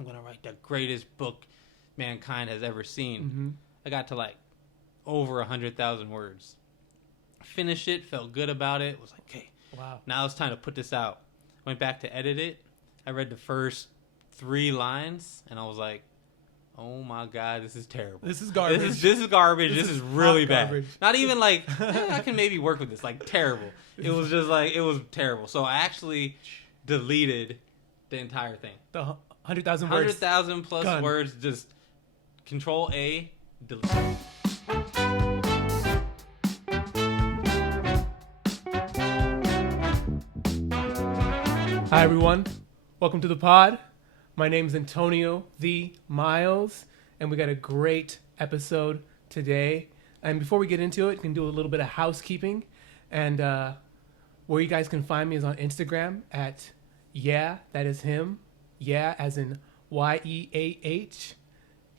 I'm going to write the greatest book mankind has ever seen. Mm-hmm. I got to like over 100,000 words. Finished it, felt good about it. Was like, okay, wow. Now it's time to put this out. Went back to edit it. I read the first 3 lines, and I was like, oh my God, this is terrible. This is garbage. This is garbage. This is really bad. Garbage. Not even like, I can maybe work with this. Like, terrible. It was just like, it was terrible. So I actually deleted the entire thing. The 100,000 words. 100,000 plus Gun. words, just Control A, delete. Hi, everyone. Welcome to the pod. My name is Antonio the Miles, and we got a great episode today. And before we get into it, we can do a little bit of housekeeping. And where you guys can find me is on Instagram at that is him. Yeah, as in YEAH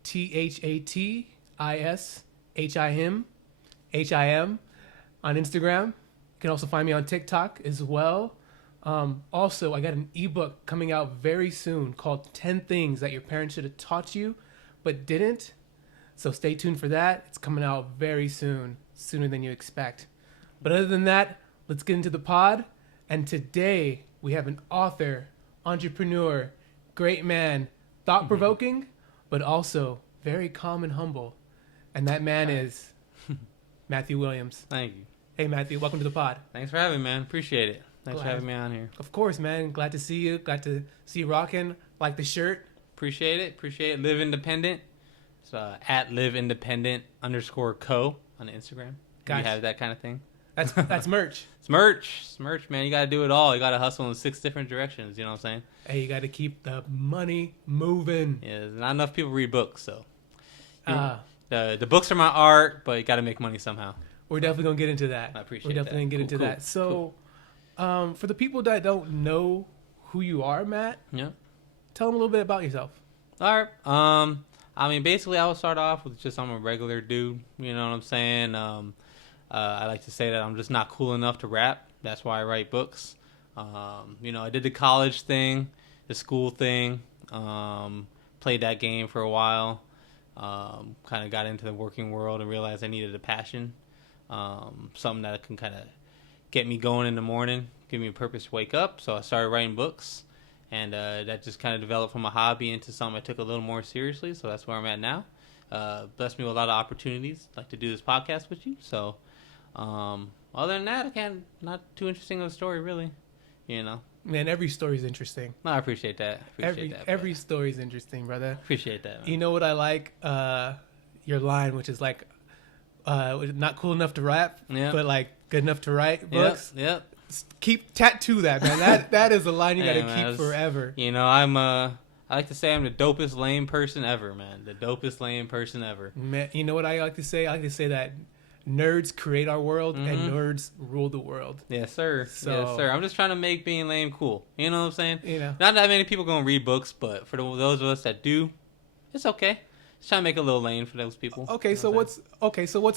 THATISHIM HIM on Instagram. You can also find me on TikTok as well. Also, I got an ebook coming out very soon called 10 Things That Your Parents Should Have Taught You But Didn't. So stay tuned for that. It's coming out very soon, sooner than you expect. But other than that, let's get into the pod. And today we have an author, entrepreneur, great man, thought-provoking, but also very calm and humble. And that man is Matthew Williams. Thank you. Hey, Matthew, welcome to the pod. Thanks for having me, man. Appreciate it. Thanks for having me on here. Of course, man. Glad to see you. Glad to see you rocking. Like the shirt. Appreciate it. Live Independent. It's at liveindependent_co on Instagram. Gotcha. You have that kind of thing. That's merch. It's merch. It's merch, man. You got to do it all. You got to hustle in 6 different directions. You know what I'm saying? Hey, you got to keep the money moving. Yeah, not enough people read books, so. The books are my art, but you got to make money somehow. We're definitely going to get into that. I appreciate We're definitely going to get into that. So, for the people that don't know who you are, Matt, tell them a little bit about yourself. All right. I mean, basically, I will start off with just I'm a regular dude. You know what I'm saying? I like to say that I'm just not cool enough to rap. That's why I write books. I did the college thing, the school thing, played that game for a while, kind of got into the working world and realized I needed a passion, something that can kind of get me going in the morning, give me a purpose to wake up. So I started writing books, and that just kind of developed from a hobby into something I took a little more seriously. So that's where I'm at now. Blessed me with a lot of opportunities, like to do this podcast with you. So other than that, not too interesting of a story, really. Man, every story is interesting. No, I appreciate that. Every story is interesting, brother. Appreciate that, man. You know what I like? Your line, which is like, not cool enough to rap, but like good enough to write books. Yep. Tattoo that, man. That is a line you got to keep forever. I like to say I'm the dopest lame person ever, man. The dopest lame person ever. Man, you know what I like to say? I like to say that nerds create our world and nerds rule the world. Yes, sir. Yes, sir. I'm just trying to make being lame cool. You know what I'm saying? Not that many people gonna read books, but for those of us that do, it's okay. Just trying to make a little lane for those people. Okay, so what's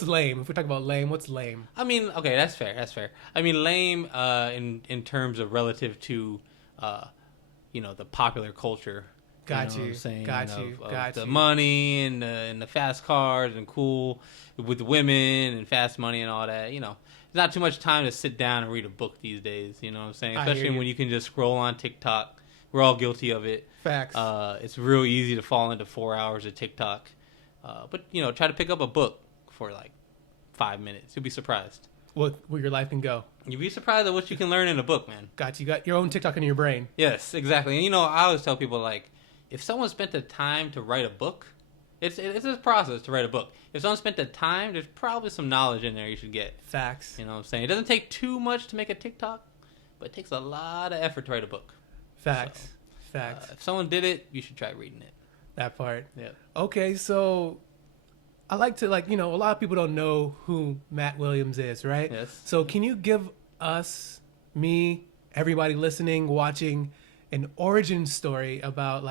lame? If we're talking about lame, what's lame? I mean, okay, that's fair. I mean, lame in terms of relative to the popular culture. Got you. Got you. The money and the fast cars and cool with the women and fast money and all that. There's not too much time to sit down and read a book these days. You know what I'm saying? Especially when you can just scroll on TikTok. We're all guilty of it. Facts. It's real easy to fall into 4 hours of TikTok. But try to pick up a book for like 5 minutes. You'll be surprised. Where your life can go. You'll be surprised at what you can learn in a book, man. Got you. Got your own TikTok in your brain. Yes, exactly. And I always tell people, like, if someone spent the time to write a book, it's a process to write a book. If someone spent the time, there's probably some knowledge in there you should get. Facts. You know what I'm saying? It doesn't take too much to make a TikTok, but it takes a lot of effort to write a book. Facts. Facts. If someone did it, you should try reading it. That part. Yeah. Okay, so I like to, a lot of people don't know who Matt Williams is, right? Yes. So can you give us, me, everybody listening, watching, an origin story about,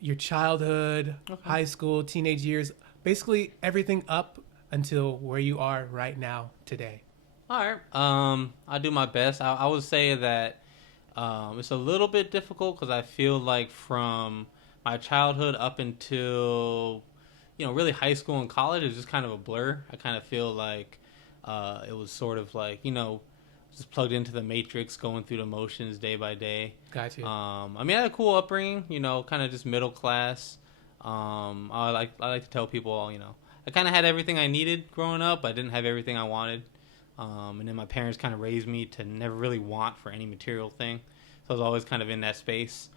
your childhood, high school, teenage years, basically everything up until where you are right now today? All right. I'll do my best. I would say that it's a little bit difficult because I feel like from my childhood up until, really high school and college is just kind of a blur. I kind of feel like it was sort of like, just plugged into the matrix, going through the motions day by day. Gotcha. I had a cool upbringing, kind of just middle class. I like to tell people, I kind of had everything I needed growing up. I didn't have everything I wanted. And then my parents kind of raised me to never really want for any material thing. So I was always kind of in that space.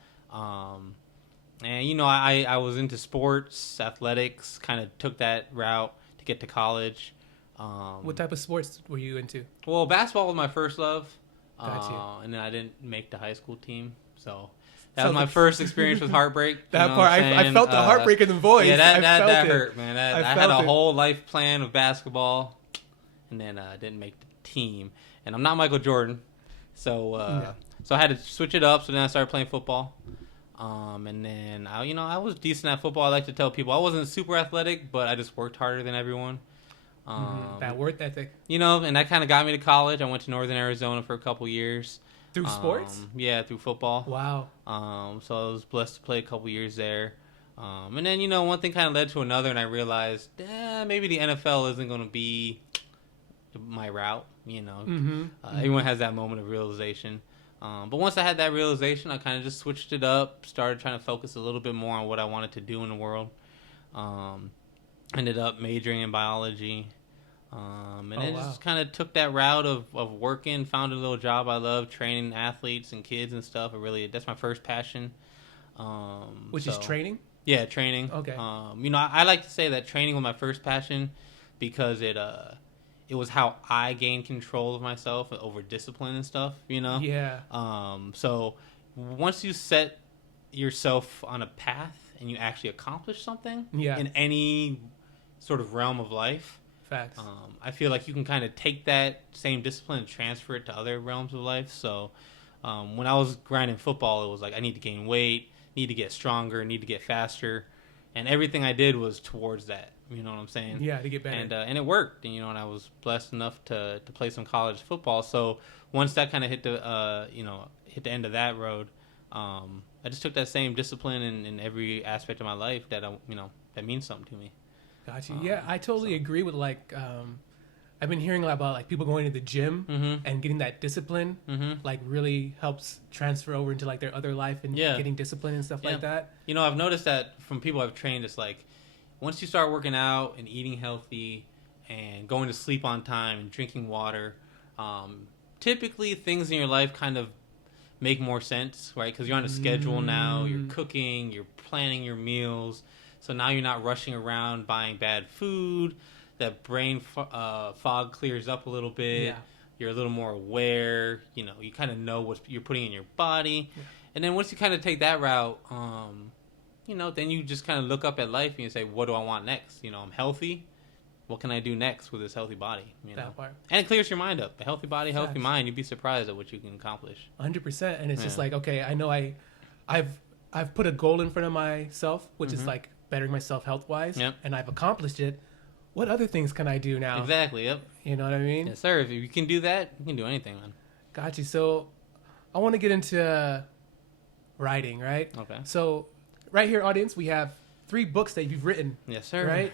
And, I was into sports, athletics, kind of took that route to get to college. What type of sports were you into? Well, basketball was my first love. Gotcha. And then I didn't make the high school team. So that was my first experience with heartbreak. That part, I felt the heartbreak in the voice. Yeah, that hurt, man. I had a whole life plan of basketball, and then I didn't make the team. And I'm not Michael Jordan, so I had to switch it up. So then I started playing football. And then I was decent at football. I like to tell people I wasn't super athletic, but I just worked harder than everyone. That work ethic. And that kind of got me to college. I went to Northern Arizona for a couple years. Through sports? Yeah, through football. Wow. So I was blessed to play a couple years there. And then, one thing kind of led to another, and I realized, maybe the NFL isn't going to be my route, Everyone has that moment of realization. But once I had that realization, I kind of just switched it up, started trying to focus a little bit more on what I wanted to do in the world. Ended up majoring in biology. Just kind of took that route of working, found a little job I love, training athletes and kids and stuff. That's my first passion. Which is training? Yeah, training. Okay. I like to say that training was my first passion because it was how I gained control of myself over discipline and stuff, Yeah. So once you set yourself on a path and you actually accomplish something in any sort of realm of life, facts. I feel like you can kind of take that same discipline and transfer it to other realms of life. So when I was grinding football, it was like I need to gain weight, need to get stronger, need to get faster, and everything I did was towards that. You know what I'm saying? Yeah, to get better. And it worked. And I was blessed enough to play some college football. So once that kind of hit the end of that road, I just took that same discipline in every aspect of my life that that means something to me. Gotcha. Yeah, I totally agree with I've been hearing a lot about people going to the gym and getting that discipline, really helps transfer over into their other life and getting discipline and stuff like that. I've noticed that from people I've trained, it's like once you start working out and eating healthy and going to sleep on time and drinking water, typically things in your life kind of make more sense, right? Because you're on a schedule now, you're cooking, you're planning your meals. So now you're not rushing around buying bad food. That brain fog clears up a little bit. Yeah. You're a little more aware. You kind of know what you're putting in your body. Yeah. And then once you kind of take that route, then you just kind of look up at life and you say, what do I want next? I'm healthy. What can I do next with this healthy body? That part. And it clears your mind up. A healthy body, healthy mind. You'd be surprised at what you can accomplish. 100%. And it's just okay, I know I've put a goal in front of myself, which is bettering myself health-wise, and I've accomplished it. What other things can I do now? Exactly, yep. You know what I mean? Yes, sir. If you can do that, you can do anything, man. Got you. So I want to get into writing, right? Okay. So right here, audience, we have 3 books that you've written. Yes, sir. Right?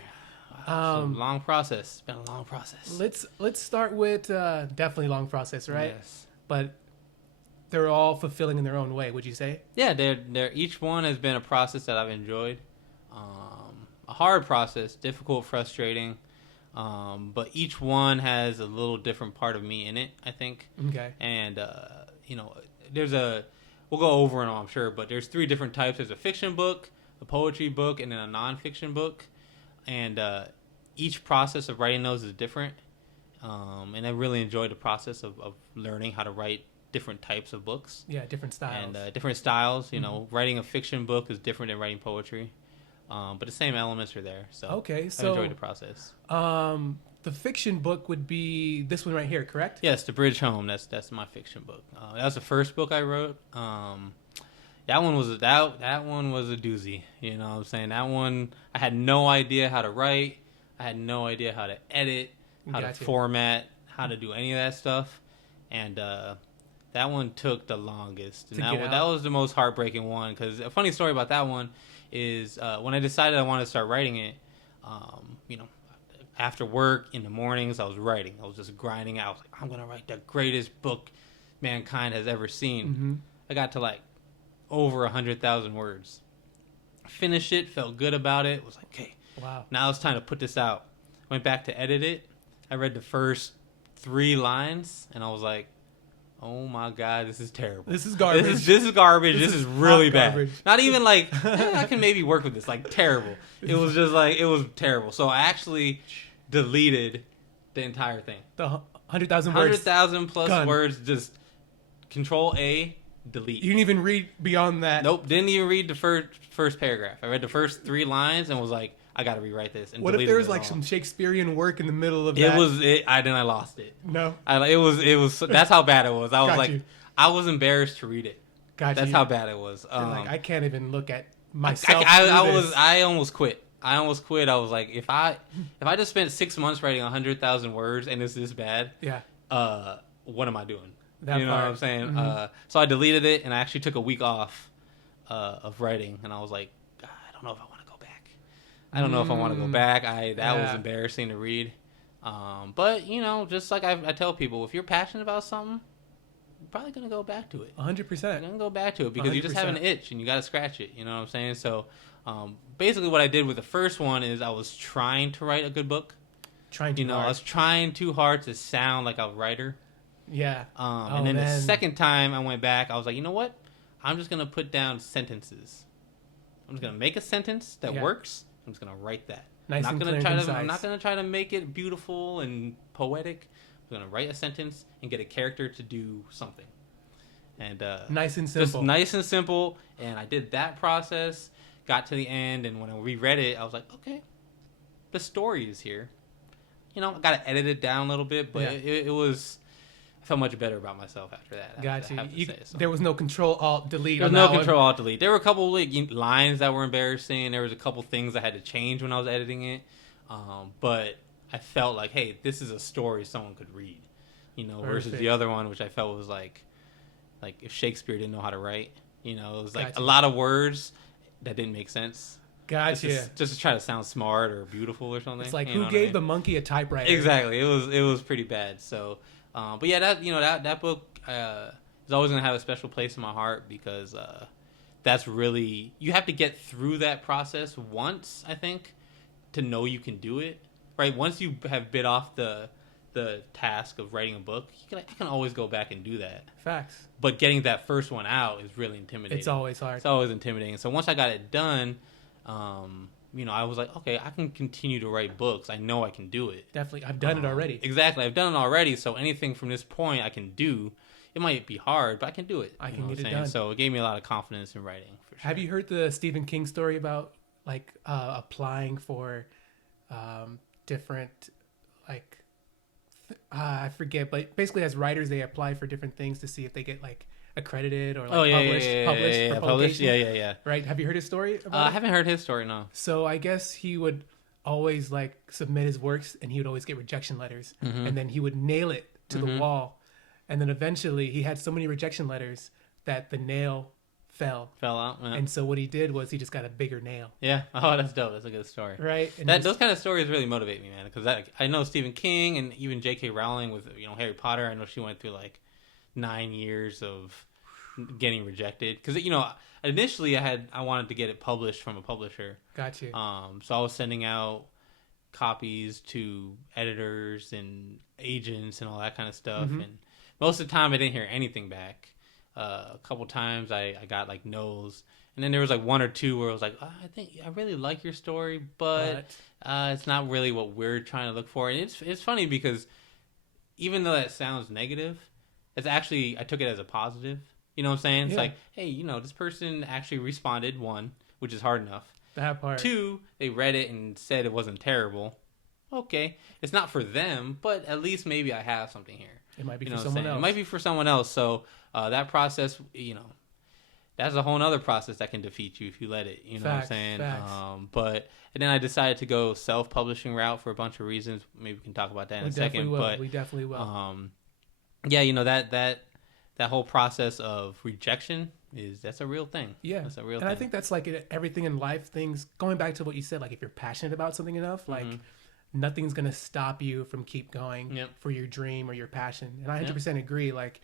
It's a long process. It's been a long process. Let's start with definitely long process, right? Yes. But they're all fulfilling in their own way, would you say? Yeah, they're each one has been a process that I've enjoyed. A hard process, difficult, frustrating, but each one has a little different part of me in it, I think. Okay. And we'll go over it all, I'm sure, but there's 3 different types. There's a fiction book, a poetry book, and then a nonfiction book. And each process of writing those is different. And I really enjoyed the process of learning how to write different types of books. Yeah, different styles. And different styles. Writing a fiction book is different than writing poetry. But the same elements are there. So okay, I enjoyed the process. The fiction book would be this one right here, correct? Yes, The Bridge Home. That's my fiction book. That was the first book I wrote. That one was a doozy. You know what I'm saying? That one, I had no idea how to write. I had no idea how to edit, how to format, how to do any of that stuff. And that one took the longest. And that was the most heartbreaking one. Because a funny story about that one is when I decided I wanted to start writing it, you know, after work in the mornings, I was writing. I was just grinding out. I was like, I'm going to write the greatest book mankind has ever seen. Mm-hmm. I got to like over 100,000 words. Finished it, felt good about it. Was like, okay, Wow. now it's time to put this out. Went back to edit it. I read the first 3 lines, and I was like, oh my God, this is terrible. This is garbage. This is garbage. This is really bad. Garbage. Not even like, I can maybe work with this. Like, terrible. It was just like, it was terrible. So I actually deleted the entire thing. The 100,000 words. 100,000 plus Gone. words, just Control A, delete. You didn't even read beyond that. Nope, didn't even read the first paragraph. I read the first 3 lines and was like, I got to rewrite this. And What if deleted there was it like all. some Shakespearean work in the middle of that? Then I lost it. No. It was that's how bad it was. I was Got like, you. I was embarrassed to read it. Gotcha. That's how bad it was. You're like, I can't even look at myself. I almost quit. I was like, if I just spent 6 months writing 100,000 words and it's this bad, Yeah. what am I doing? That you know part. what I'm saying? Mm-hmm. So I deleted it and I actually took a week off of writing, and I was like, God, I don't know if I want to go back. I don't know if I want to go back. That was embarrassing to read. But you know, just like I tell people, if you're passionate about something, you're probably gonna go back to it. 100%. You're gonna go back to it because you just have an 100%. itch and you gotta scratch it. You know what I'm saying? So basically, what I did with the first one is I was trying to write a good book. Trying to. I was trying too hard to sound like a writer. Yeah. And then the second time I went back, I was like, you know what? I'm just gonna put down sentences. I'm just gonna make a sentence that works. I'm just gonna write that. Nice I'm and not clear gonna and try to. I'm concise. not gonna try to make it beautiful and poetic. I'm gonna write a sentence and get a character to do something. And Nice and simple. just nice and simple. And I did that process. Got to the end, and when I reread it, I was like, okay, the story is here. You know, I got to edit it down a little bit, but it was. I felt much better about myself after that. Got I have to you. say, so. There was no Control Alt Delete. There was on no that Control one. Alt Delete. There were a couple like lines that were embarrassing. There was a couple things I had to change when I was editing it, but I felt like, hey, this is a story someone could read, you know, versus the other one, which I felt was like if Shakespeare didn't know how to write, you know, it was like a lot of words that didn't make sense. Gotcha. Just to try to sound smart or beautiful or something. It's like, you who know what gave I mean? the monkey a typewriter? Exactly. It was pretty bad. So, but yeah, that book is always gonna have a special place in my heart because that's really, you have to get through that process once, I think, to know you can do it. Right? Once you have bit off the task of writing a book, I can always go back and do that. Facts. But getting that first one out is really intimidating. It's always hard. It's always intimidating. So once I got it done, I was like, okay, I can continue to write books. I know I can do it. Definitely. I've done it already. Exactly. I've done it already. So anything from this point I can do. It might be hard, but I can do it. I can get it done. So it gave me a lot of confidence in writing. For sure. Have you heard the Stephen King story about like applying for different I forget, but basically as writers they apply for different things to see if they get like accredited or like published for publication. Yeah. Right? Have you heard his story about I it? haven't heard his story, no. So I guess he would always like submit his works and he would always get rejection letters and then he would nail it to the wall. And then eventually he had so many rejection letters that the nail fell out. Yeah. and so what he did was he just got a bigger nail. Yeah. Oh, that's dope. That's a good story. Right? And Those kind of stories really motivate me, man. Because I know Stephen King and even J.K. Rowling with Harry Potter. I know she went through like 9 years of getting rejected. Because initially I wanted to get it published from a publisher. Got you. So I was sending out copies to editors and agents and all that kind of stuff. And most of the time I didn't hear anything back. A couple times I got like no's, and then there was like 1 or 2 where I was like, I think I really like your story, but it's not really what we're trying to look for. And it's funny because even though that sounds negative, it's actually, I took it as a positive. You know what I'm saying? It's like, hey, this person actually responded, 1, which is hard enough. That part. 2, they read it and said it wasn't terrible. Okay, it's not for them, but at least maybe I have something here. It might be for someone else. It might be for someone else. So that process, that's a whole other process that can defeat you if you let it. You know what I'm saying? Facts. And then I decided to go self-publishing route for a bunch of reasons. Maybe we can talk about that in a second. We definitely will. That that whole process of rejection that's a real thing. Yeah. That's a real and thing. I think that's like everything in life, things going back to what you said, like if you're passionate about something enough, like nothing's going to stop you from keep going for your dream or your passion. And I 100% agree. Like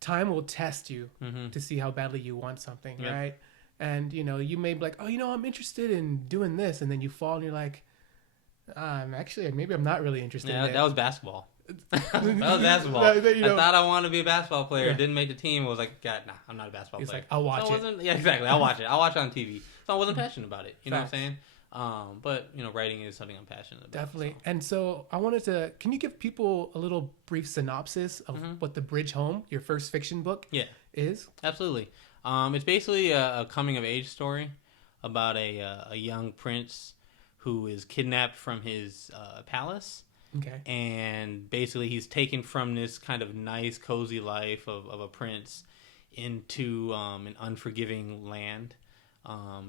time will test you to see how badly you want something. Right. And, you may be like, oh, I'm interested in doing this. And then you fall and you're like, maybe I'm not really interested in it. That was basketball. That was basketball. I thought I wanted to be a basketball player. Didn't make the team. I was like, God, nah, I'm not a basketball player. Like, I'll watch it. Yeah, exactly. I'll watch it. I'll watch it on TV. So I wasn't passionate about it. You know what I'm saying? But writing is something I'm passionate about. Definitely. So. And so I wanted to. Can you give people a little brief synopsis of what The Bridge Home, your first fiction book, is? Absolutely. It's basically a coming of age story about a young prince who is kidnapped from his palace. Okay. And basically he's taken from this kind of nice, cozy life of a prince into an unforgiving land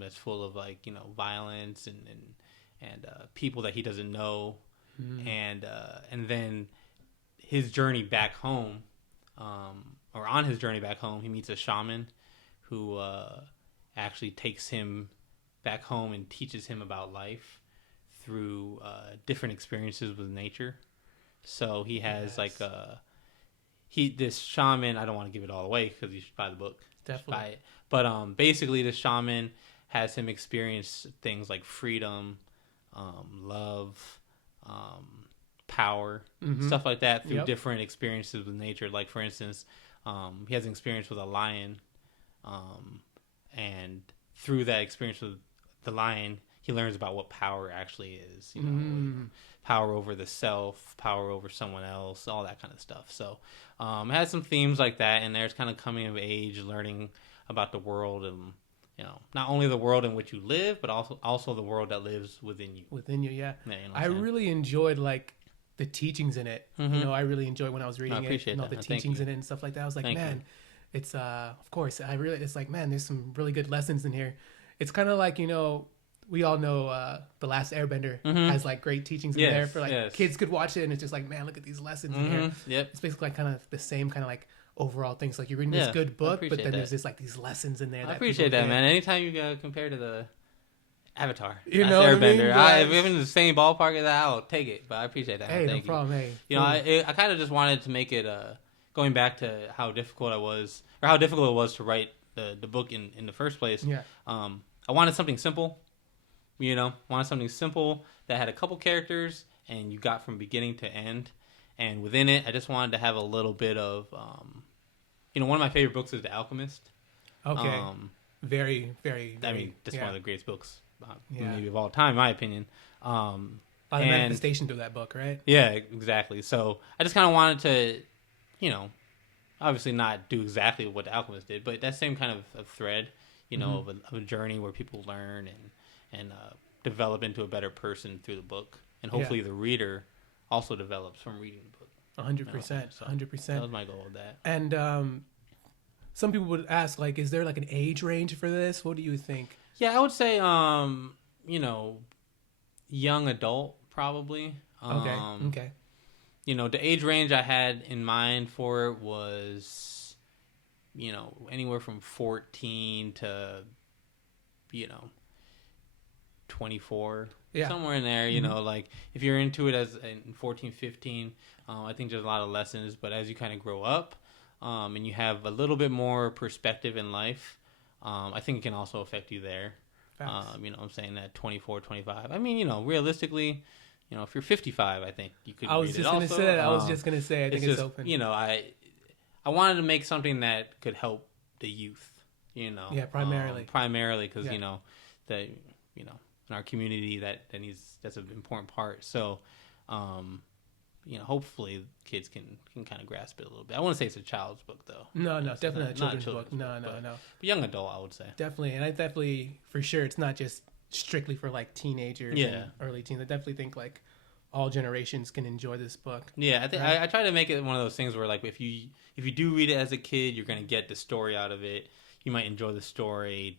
that's full of violence and people that he doesn't know. And then his journey back home, or on his journey back home, he meets a shaman who actually takes him back home and teaches him about life through different experiences with nature. So he has this shaman. I don't want to give it all away because you should buy the book. Definitely. Buy it. But basically, the shaman has him experience things like freedom, love, power, stuff like that through different experiences with nature. Like for instance, he has an experience with a lion, and through that experience with the lion, he learns about what power actually is, power over the self, power over someone else, all that kind of stuff. So it has some themes like that, and there's kind of coming of age, learning about the world, and not only the world in which you live, but also the world that lives within you. Within you, yeah. I really enjoyed the teachings in it. I really enjoyed when I was reading it, and all the teachings in it and stuff like that. I was like, man, it's of course it's like, man, there's some really good lessons in here. It's kind of like we all know The Last Airbender has great teachings in there for kids could watch it and it's just like, man, look at these lessons in here. Yep. It's basically kind of the same kind of overall things. Like you're reading this good book, but then there's just these lessons in there. I appreciate that, man. Anytime you compare to the Avatar, Airbender, if we're in the same ballpark as that, I'll take it. But I appreciate that. Hey, Thank no problem. You. Hey, I kind of just wanted to make it going back to how difficult it was to write the book in the first place. Yeah. I wanted something simple. Wanted something simple that had a couple characters and you got from beginning to end. And within it, I just wanted to have a little bit of, one of my favorite books is The Alchemist. Okay. Very, very, I mean, that's one of the greatest books maybe of all time, in my opinion. A lot of manifestation through that book, right? Yeah, exactly. So I just kind of wanted to, obviously not do exactly what The Alchemist did, but that same kind of thread, of a journey where people learn and develop into a better person through the book. And hopefully the reader also develops from reading the book. 100%. 100%. That was my goal with that. And some people would ask, is there an age range for this? What do you think? Yeah, I would say, young adult, probably. Okay. The age range I had in mind for it was, anywhere from 14 to, 24, somewhere in there, if you're into it as in 14, 15, I think there's a lot of lessons, but as you kind of grow up, and you have a little bit more perspective in life, I think it can also affect you there. I'm saying that 24, 25. I mean, realistically, if you're 55, I think you could read it also. I was just going to say, I think it's open. I wanted to make something that could help the youth, Yeah, primarily. Primarily because, in our community that's an important part. So, hopefully kids can kind of grasp it a little bit. I wouldn't say it's a child's book though. No, definitely not a children's book. No. But young adult, I would say. Definitely, and I definitely, for sure, it's not just strictly for teenagers and early teens. I definitely think all generations can enjoy this book. Yeah, I think I try to make it one of those things where if you do read it as a kid, you're gonna get the story out of it. You might enjoy the story,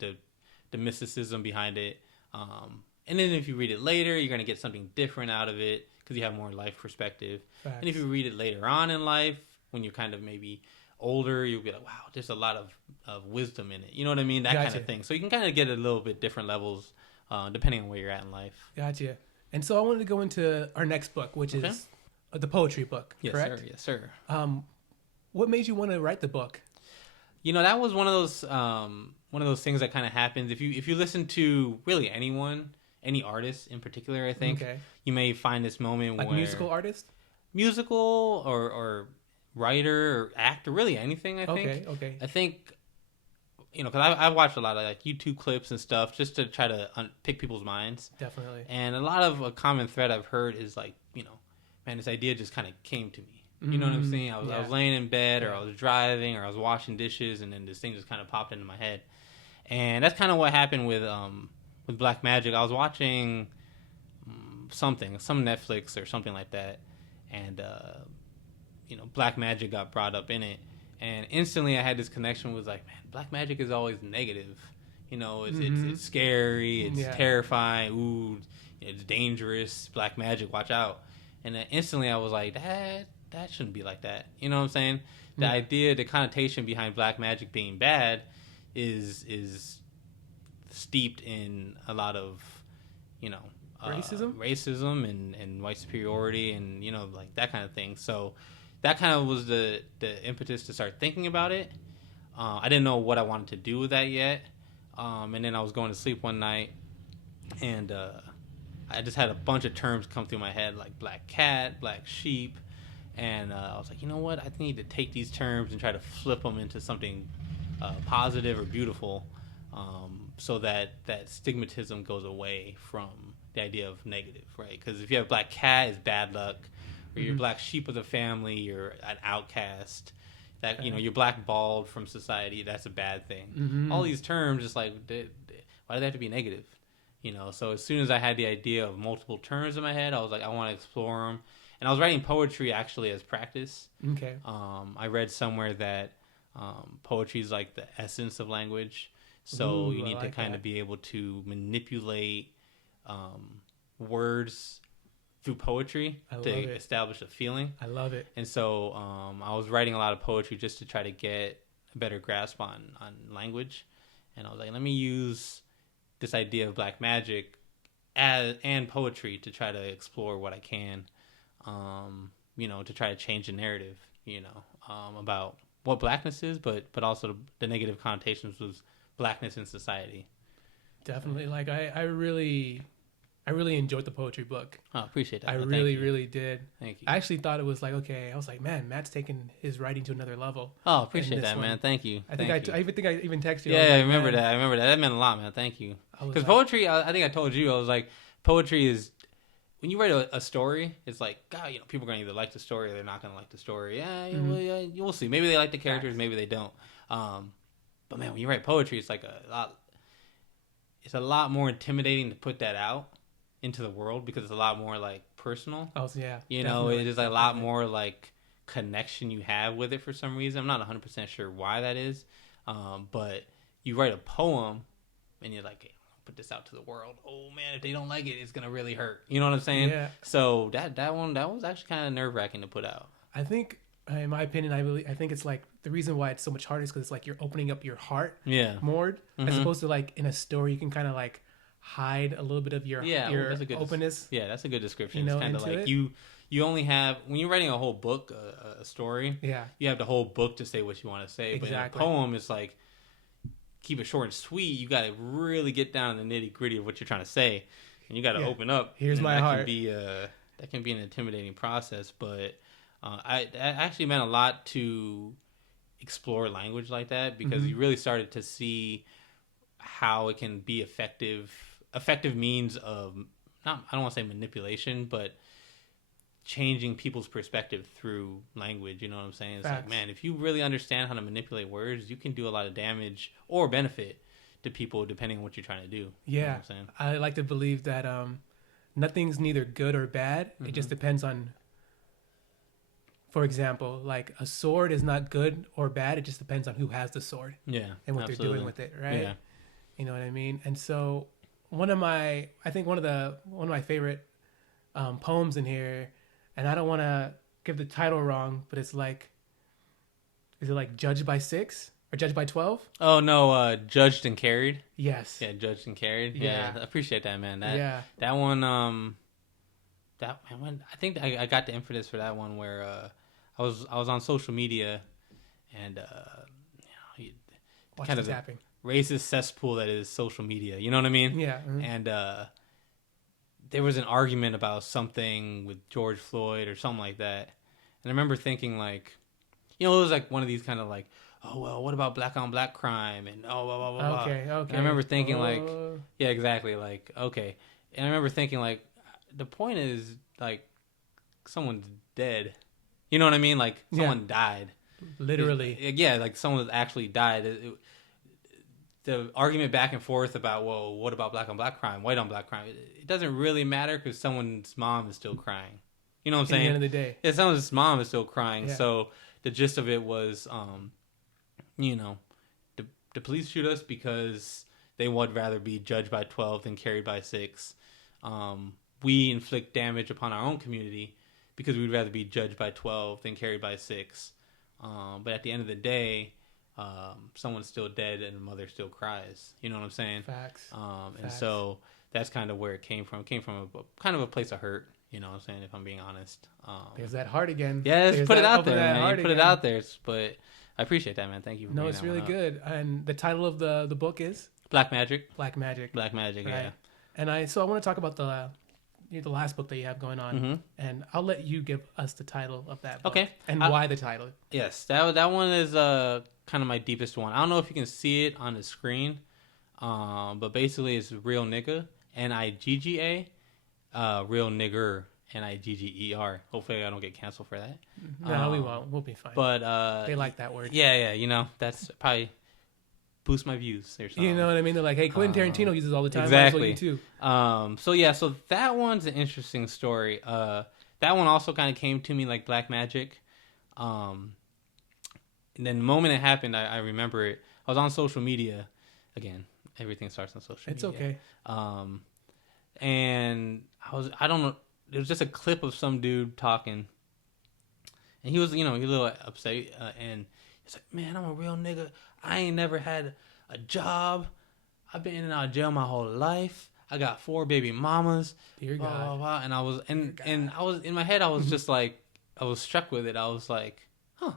the mysticism behind it. And then if you read it later, you're going to get something different out of it because you have more life perspective. Facts. And if you read it later on in life, when you're kind of maybe older, you'll be like, wow, there's a lot of wisdom in it. You know what I mean? That kind of thing. So you can kind of get a little bit different levels depending on where you're at in life. Gotcha. And so I wanted to go into our next book, which is the poetry book, correct? Yes, sir. What made you want to write the book? You know, that was one of those things that kind of happens. If you listen to really anyone, any artist in particular, I think, you may find this moment like where... musical artist? Musical or writer or actor, really anything, I think. Okay. I think, you know, because I've watched a lot of like YouTube clips and stuff just to try to pick people's minds. Definitely. And a lot of a common thread I've heard is like, you know, man, this idea just kind of came to me. You know what I'm saying? I was laying in bed, or I was driving, or I was washing dishes, and then this thing just kind of popped into my head. And that's kind of what happened with Blxck Magic. I was watching some Netflix or something like that, and you know, Blxck Magic got brought up in it, and instantly I had this connection with like, man, Blxck Magic is always negative. You know, it's scary, it's terrifying. Ooh, it's dangerous. Blxck Magic, watch out. And then instantly I was like, that shouldn't be like that. You know what I'm saying? The idea, the connotation behind Blxck Magic being bad is steeped in a lot of, you know, racism and white superiority and, you know, like that kind of thing. So that kind of was the impetus to start thinking about it. I didn't know what I wanted to do with that yet. And then I was going to sleep one night, and I just had a bunch of terms come through my head, like black cat, black sheep. And I was like, you know what? I need to take these terms and try to flip them into something positive or beautiful, so that stigmatism goes away from the idea of negative, right? Because if you have black cat, it's bad luck, or you're black sheep of the family, you're an outcast. That you know, you're blackballed from society. That's a bad thing. All these terms, just like, why do they have to be negative? You know. So as soon as I had the idea of multiple terms in my head, I was like, I want to explore them. And I was writing poetry actually as practice. Okay. I read somewhere that poetry is like the essence of language. So you need to kind of be able to manipulate words through poetry to establish a feeling. I love it. And so I was writing a lot of poetry just to try to get a better grasp on language. And I was like, let me use this idea of Blxck Magic and poetry to try to explore what I can. You know, to try to change the narrative, you know, about what blackness is, but also the negative connotations with blackness in society. Definitely. Like I really enjoyed the poetry book. Oh, appreciate that. I really did. Thank you. I actually thought it was like, okay, I was like, man, Matt's taking his writing to another level. Oh, appreciate that, man. Thank you. I think I even texted you. Yeah, I like, remember that. That meant a lot, man. Thank you. Because poetry, I think I told you, I was like, poetry is, when you write a story, it's like, God, you know, people are going to either like the story or they're not going to like the story. Yeah, you'll see. Maybe they like the characters, maybe they don't. But man, when you write poetry, it's like it's a lot more intimidating to put that out into the world because it's a lot more like personal. Oh yeah. You know, it is a lot more like connection you have with it for some reason. I'm not 100% sure why that is. But you write a poem and you're like, put this out to the world. Oh man, if they don't like it, it's gonna really hurt. You know what I'm saying? Yeah. So that was actually kind of nerve-wracking to put out. I think, in my opinion, I think it's like the reason why it's so much harder is because it's like you're opening up your heart more, as opposed to like in a story you can kind of like hide a little bit of your that's a good openness. That's a good description. You know, it's kind of like you only have, when you're writing a whole book, a story. Yeah. You have the whole book to say what you want to say. Exactly. But in a poem, it's like, keep it short and sweet. You got to really get down to the nitty gritty of what you're trying to say, and you got to open up. Here's my heart. That can be an intimidating process, but I actually meant a lot to explore language like that because you really started to see how it can be effective means of I don't want to say manipulation, but changing people's perspective through language. You know what I'm saying? It's like, man, if you really understand how to manipulate words, you can do a lot of damage or benefit to people depending on what you're trying to do. Yeah. You know what I'm saying? I like to believe that nothing's neither good or bad. It just depends on, for example, like a sword is not good or bad. It just depends on who has the sword. Yeah. And what they're doing with it, right? Yeah. You know what I mean? And so one of my favorite poems in here, and I don't want to give the title wrong, but it's like, Is it like Judged by 6 or Judged by 12? Oh no, Judged and Carried. Yes. Yeah, Judged and Carried. Yeah. I appreciate that, man. Yeah. That one, I think I got the impetus for that one where I was on social media and Watch kind the of the tapping. racist cesspool that is social media. You know what I mean? Yeah. Mm-hmm. And there was an argument about something with George Floyd or something like that. And I remember thinking like, it was like one of these kind of like, oh well, what about black on black crime and blah blah blah blah. Okay. And I remember thinking like, yeah, exactly, like okay. And I remember thinking like, the point is like, someone's dead. You know what I mean? Like someone died. Literally. Yeah, like someone actually died. The argument back and forth about, well, what about black on black crime, white on black crime? It doesn't really matter because someone's mom is still crying. You know what I'm saying? At the end of the day. Yeah, someone's mom is still crying. Yeah. So the gist of it was, the police shoot us because they would rather be judged by 12 than carried by 6. We inflict damage upon our own community because we'd rather be judged by 12 than carried by 6. But at the end of the day, someone's still dead and the mother still cries. You know what I'm saying? Facts. And so that's kind of where it came from. It came from kind of a place of hurt. You know what I'm saying? If I'm being honest. There's that heart again. Yeah, let's put it out there, man. Put Again. it out there. But I appreciate that, man. Thank you. No, it's really good. And the title of the book is Blxck Magic. Blxck Magic. Blxck Magic. Right. Yeah. And I want to talk about the last book that you have going on, Mm-hmm. and I'll let you give us the title of that book. Okay. And why the title. Yes, that one is kind of my deepest one. I don't know if you can see it on the screen, but basically it's Real Nigga, Nigga, Real Nigger, Nigger. Hopefully I don't get canceled for that. No, we won't. We'll be fine. But they like that word. Yeah, that's probably boost my views or something. You know what I mean? They're like, hey, Quentin Tarantino uses it all the time. Exactly. You too. So that one's an interesting story. That one also kind of came to me like Blxck Magic. And then the moment it happened, I remember it. I was on social media. Again, everything starts on social It's media. okay. And I don't know, it was just a clip of some dude talking. And he was, he was a little upset. And he's like, man, I'm a real nigga. I ain't never had a job. I've been in and out of jail my whole life. I got 4 baby mamas. Dear blah, God. blah, blah. And I was, and I was in my head. I was just like, I was struck with it. I was like, huh,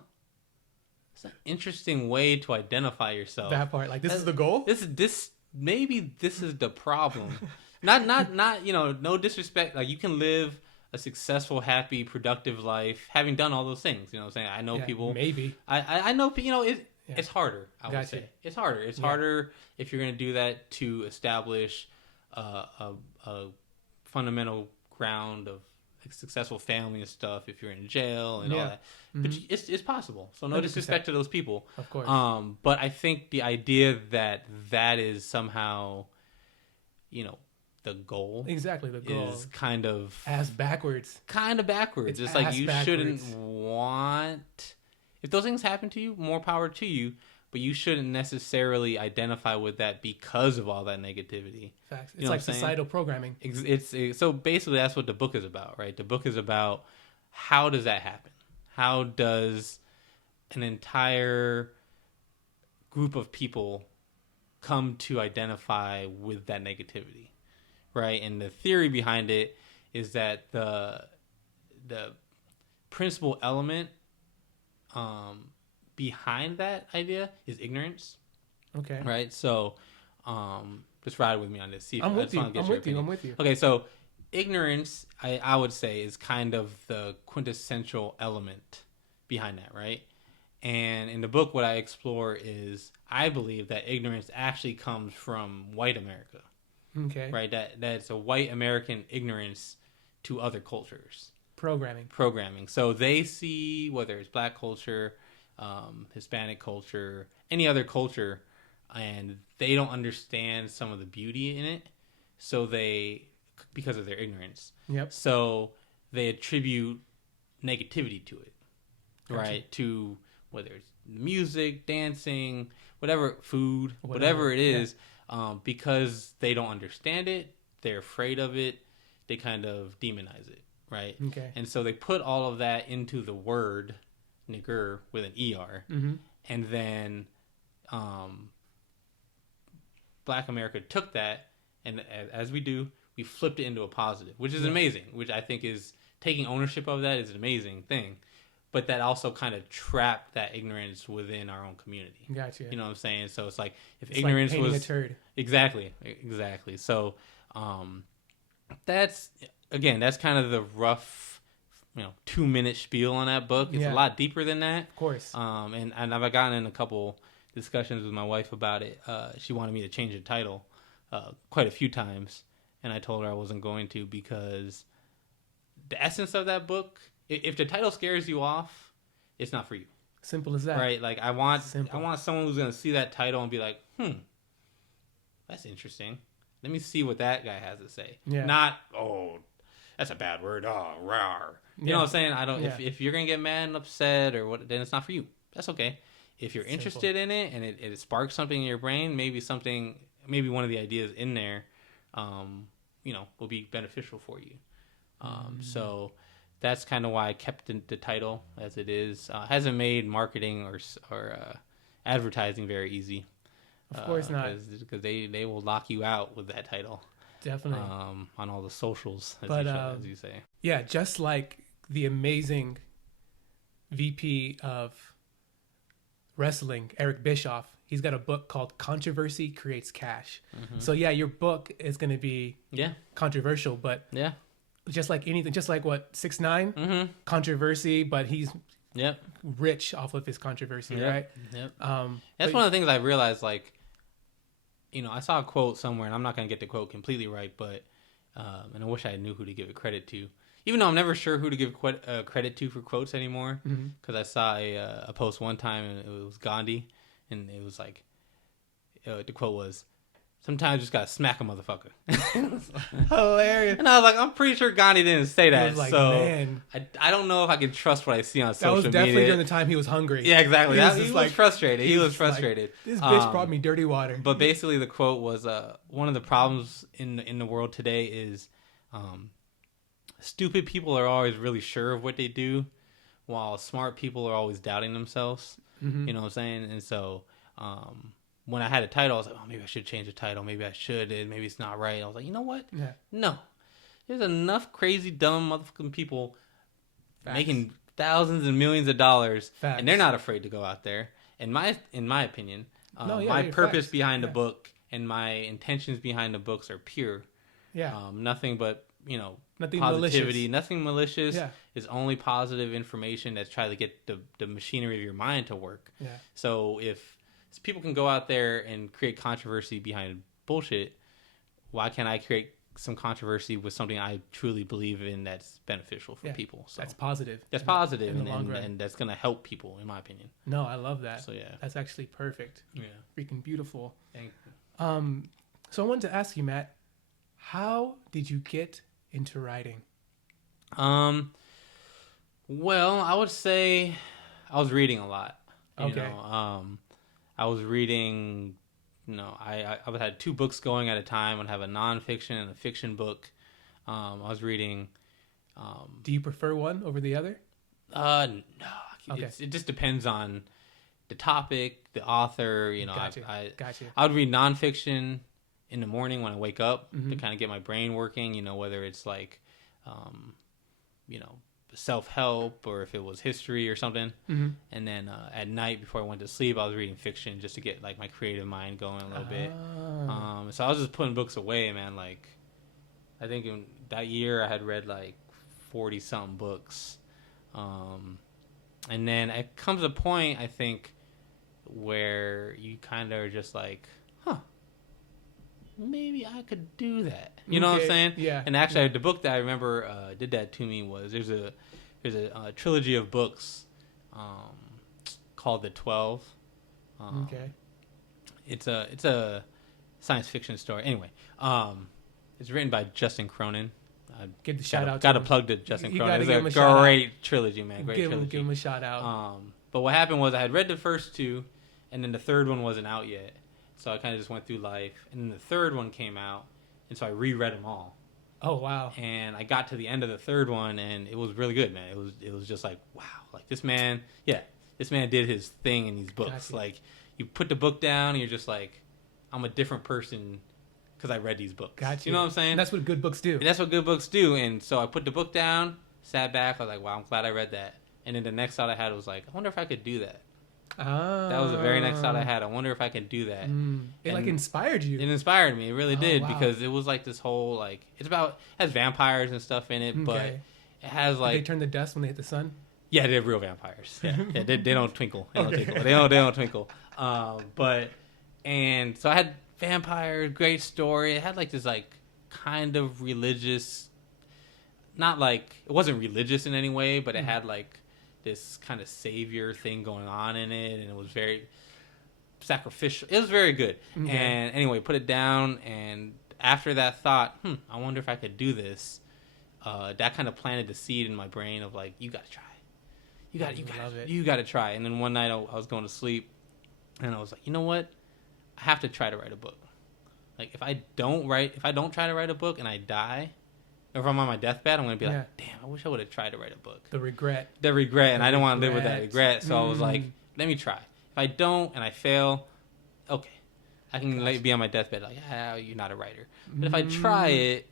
it's an interesting way to identify yourself. That part, like this is the goal. Maybe this is the problem. not no disrespect. Like you can live a successful, happy, productive life having done all those things. You know what I'm saying? I know people. Maybe. I know. It's harder. I would Gotcha. say it's harder. It's harder if you're going to do that to establish a fundamental ground of like, successful family and stuff. If you're in jail and all that, but it's possible. So no 100%. disrespect to those people, Of course. But I think the idea that is somehow, the goal. Exactly, the goal is kind of backwards. It's like you shouldn't want. If those things happen to you, more power to you. But you shouldn't necessarily identify with that because of all that negativity. Facts. It's like societal programming. So basically that's what the book is about, right? The book is about how does that happen? How does an entire group of people come to identify with that negativity, right? And the theory behind it is that the principal element behind that idea is ignorance. Okay. Right. So, just ride with me on this. I'm with you. Okay. So, ignorance, I would say, is kind of the quintessential element behind that, right? And in the book, what I explore is I believe that ignorance actually comes from white America. Okay. Right. That's a white American ignorance to other cultures. Programming. So they see whether it's black culture, Hispanic culture, any other culture, and they don't understand some of the beauty in it. So because of their ignorance. Yep. So they attribute negativity to it, right? To whether it's music, dancing, whatever, food, whatever it is, because they don't understand it, they're afraid of it, they kind of demonize it. Right. Okay. And so they put all of that into the word nigger with an ER. Mm-hmm. And then Black America took that, and as we do, we flipped it into a positive, which is amazing, which I think is taking ownership of that is an amazing thing. But that also kind of trapped that ignorance within our own community. Gotcha. You know what I'm saying? So it's like if It's ignorance like painting was a turd. Exactly. So that's kind of the rough, 2-minute spiel on that book. It's a lot deeper than that. Of course. And I've gotten in a couple discussions with my wife about it. She wanted me to change the title quite a few times, and I told her I wasn't going to because the essence of that book, if the title scares you off, it's not for you. Simple as that. Right? Like I want someone who's going to see that title and be like, that's interesting. Let me see what that guy has to say. Yeah. Not, that's a bad word. Oh, rawr. You know what I'm saying? I don't. Yeah. If you're gonna get mad and upset or what, then it's not for you. That's okay. If you're interested in it and it sparks something in your brain, maybe one of the ideas in there, will be beneficial for you. So that's kind of why I kept the title as it is. Hasn't made marketing or advertising very easy. Of course not. Because they will lock you out with that title. Definitely. On all the socials, as you say. Yeah, just like the amazing VP of wrestling, Eric Bischoff, he's got a book called Controversy Creates Cash. Mm-hmm. So yeah, your book is going to be controversial, but just like anything, just like what 6ix9ine, controversy, but he's rich off of his controversy, right? Yep. That's one of the things I realized, like, I saw a quote somewhere, and I'm not going to get the quote completely right, but, and I wish I knew who to give it credit to. Even though I'm never sure who to give credit to for quotes anymore, because I saw a post one time, and it was Gandhi, and it was like, the quote was, "Sometimes you just gotta smack a motherfucker." Hilarious. And I was like, I'm pretty sure Gandhi didn't say that. Like, so man. I don't know if I can trust what I see on social media. That was definitely during the time he was hungry. Yeah, exactly. He was like, frustrated. He was frustrated. Like, this bitch brought me dirty water. But basically the quote was, one of the problems in the world today is stupid people are always really sure of what they do, while smart people are always doubting themselves. Mm-hmm. You know what I'm saying? And so when I had a title, I was like, oh, maybe I should change the title. Maybe I should. Maybe it's not right. I was like, you know what? Yeah. No. There's enough crazy, dumb motherfucking people making thousands and millions of dollars, and they're not afraid to go out there. In my opinion, my purpose behind the book and my intentions behind the books are pure. Yeah. Nothing but, nothing positivity, malicious. Nothing malicious. Yeah. Is only positive information that's trying to get the machinery of your mind to work. Yeah. So if people can go out there and create controversy behind bullshit, why can't I create some controversy with something I truly believe in that's beneficial for people? So that's positive. That's positive in the long run. And that's going to help people, in my opinion. No, I love that. So yeah. That's actually perfect. Yeah. Freaking beautiful. Thank you. So I wanted to ask you, Matt, how did you get into writing? Well, I would say I was reading a lot. Okay. I was reading, I had 2 books going at a time. I'd have a nonfiction and a fiction book. I was reading. Do you prefer one over the other? No. Okay. It just depends on the topic, the author. Gotcha. I would read nonfiction in the morning when I wake up to kind of get my brain working. Whether it's like, self-help or if it was history or something. And then at night before I went to sleep, I was reading fiction just to get like my creative mind going a little bit. So I was just putting books away, man. Like I think in that year I had read like 40 something books. And then it comes a point, I think, where you kind of are just like, maybe I could do that. You know what I'm saying? Yeah. And actually, the book that I remember did that to me was there's a trilogy of books called The 12. Okay. It's a science fiction story. Anyway, it's written by Justin Cronin. Give the shout out. Got to plug to Justin Cronin. It's a great trilogy, man. Great trilogy. Give him a shout out. But what happened was I had read the first 2, and then the third one wasn't out yet. So I kind of just went through life. And then the third one came out, and so I reread them all. Oh wow. And I got to the end of the third one, and it was really good, man. It was just like, wow, like this man did his thing in these books. Gotcha. Like you put the book down, and you're just like, I'm a different person because I read these books. Gotcha. You know what I'm saying? And that's what good books do. And that's what good books do. And so I put the book down, sat back, I was like, wow, I'm glad I read that. And then the next thought I had was like, I wonder if I could do that. That was the very next thought I had. I wonder if I could do that. It like inspired you. It inspired me. It really did wow. because it was like this whole like it has vampires and stuff in it, but it has like they turn to dust when they hit the sun. Yeah, they're real vampires. Yeah, they don't twinkle. They don't twinkle. They don't twinkle. And so I had vampires, great story. It had like this like kind of religious, not like it wasn't religious in any way, but it had like this kind of savior thing going on in it, and it was very sacrificial. It was very good. Okay. And anyway, put it down, and after that thought, I wonder if I could do this. That kind of planted the seed in my brain of like, you gotta try. You gotta try. And then one night I was going to sleep, and I was like, you know what? I have to try to write a book. Like if I don't try to write a book and I die, or if I'm on my deathbed, I'm going to be like, damn, I wish I would have tried to write a book. The regret. And I don't want to live with that regret. So I was like, let me try. If I don't and I fail, okay. I can be on my deathbed like, you're not a writer. But if I try it,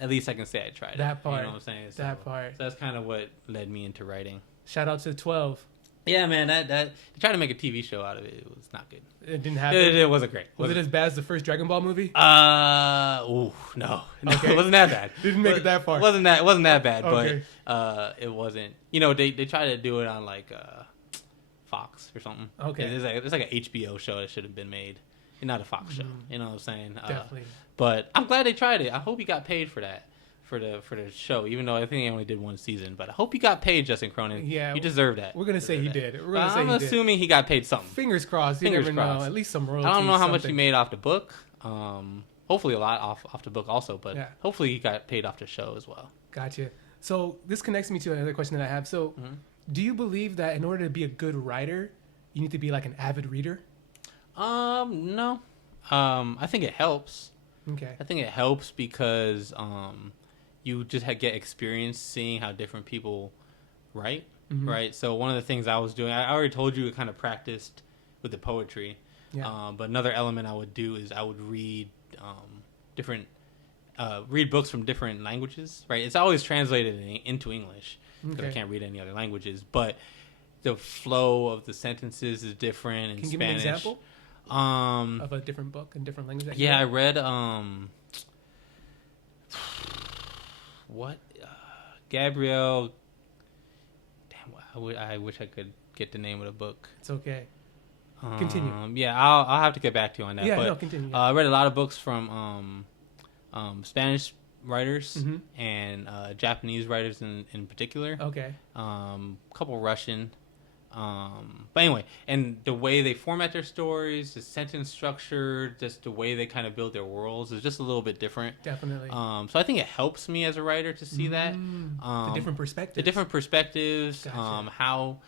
at least I can say I tried that it. Part. You know what I'm saying? That part. So that's kind of what led me into writing. Shout out to 12. Yeah, man, that they tried to make a TV show out of it. It was not good. It didn't happen. It wasn't great. Was it as bad as the first Dragon Ball movie? No. Okay. It wasn't that bad. Didn't make it that far. It wasn't that bad, okay. But it wasn't. You know, they tried to do it on like Fox or something. Okay. It's like an HBO show that should have been made, and not a Fox show. You know what I'm saying? Definitely. But I'm glad they tried it. I hope he got paid for that. For the show, even though I think he only did one season, but I hope he got paid, Justin Cronin. Yeah, you deserve that. We're gonna say he did. I'm assuming he got paid something. Fingers crossed. You never know. At least some royalties. I don't know how much he made off the book. Hopefully a lot off the book also, but hopefully he got paid off the show as well. Gotcha. So this connects me to another question that I have. So, do you believe that in order to be a good writer, you need to be like an avid reader? No. I think it helps. Okay. I think it helps because you just get experience seeing how different people write, right? So one of the things I was doing, I already told you, I kind of practiced with the poetry. Yeah. But another element I would do is I would read read books from different languages, right? It's always translated into English because I can't read any other languages, but the flow of the sentences is different in Spanish. Can you give me an example of a different book in different languages? Yeah, I read Gabrielle. Damn, I wish I could get the name of the book. It's okay. Continue. Yeah, I'll have to get back to you on that. Yeah, but, no, continue. I read a lot of books from Spanish writers and Japanese writers in particular. Okay. Couple Russian. But anyway, and the way they format their stories, the sentence structure, just the way they kind of build their worlds is just a little bit different. Definitely. So I think it helps me as a writer to see that. The different perspectives. The different perspectives. Gotcha. How,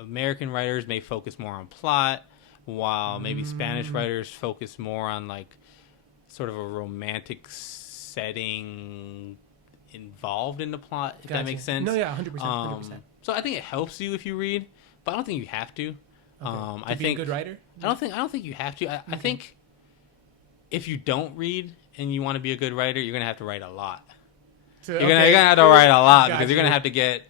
American writers may focus more on plot, while maybe Spanish writers focus more on like sort of a romantic setting involved in the plot, if that makes sense. No, yeah, 100%. So I think it helps you if you read, but I don't think you have to. Okay. I think be a good writer? I don't think you have to. I think if you don't read and you want to be a good writer, you're gonna have to write a lot. You're gonna have to write a lot because you're gonna have to get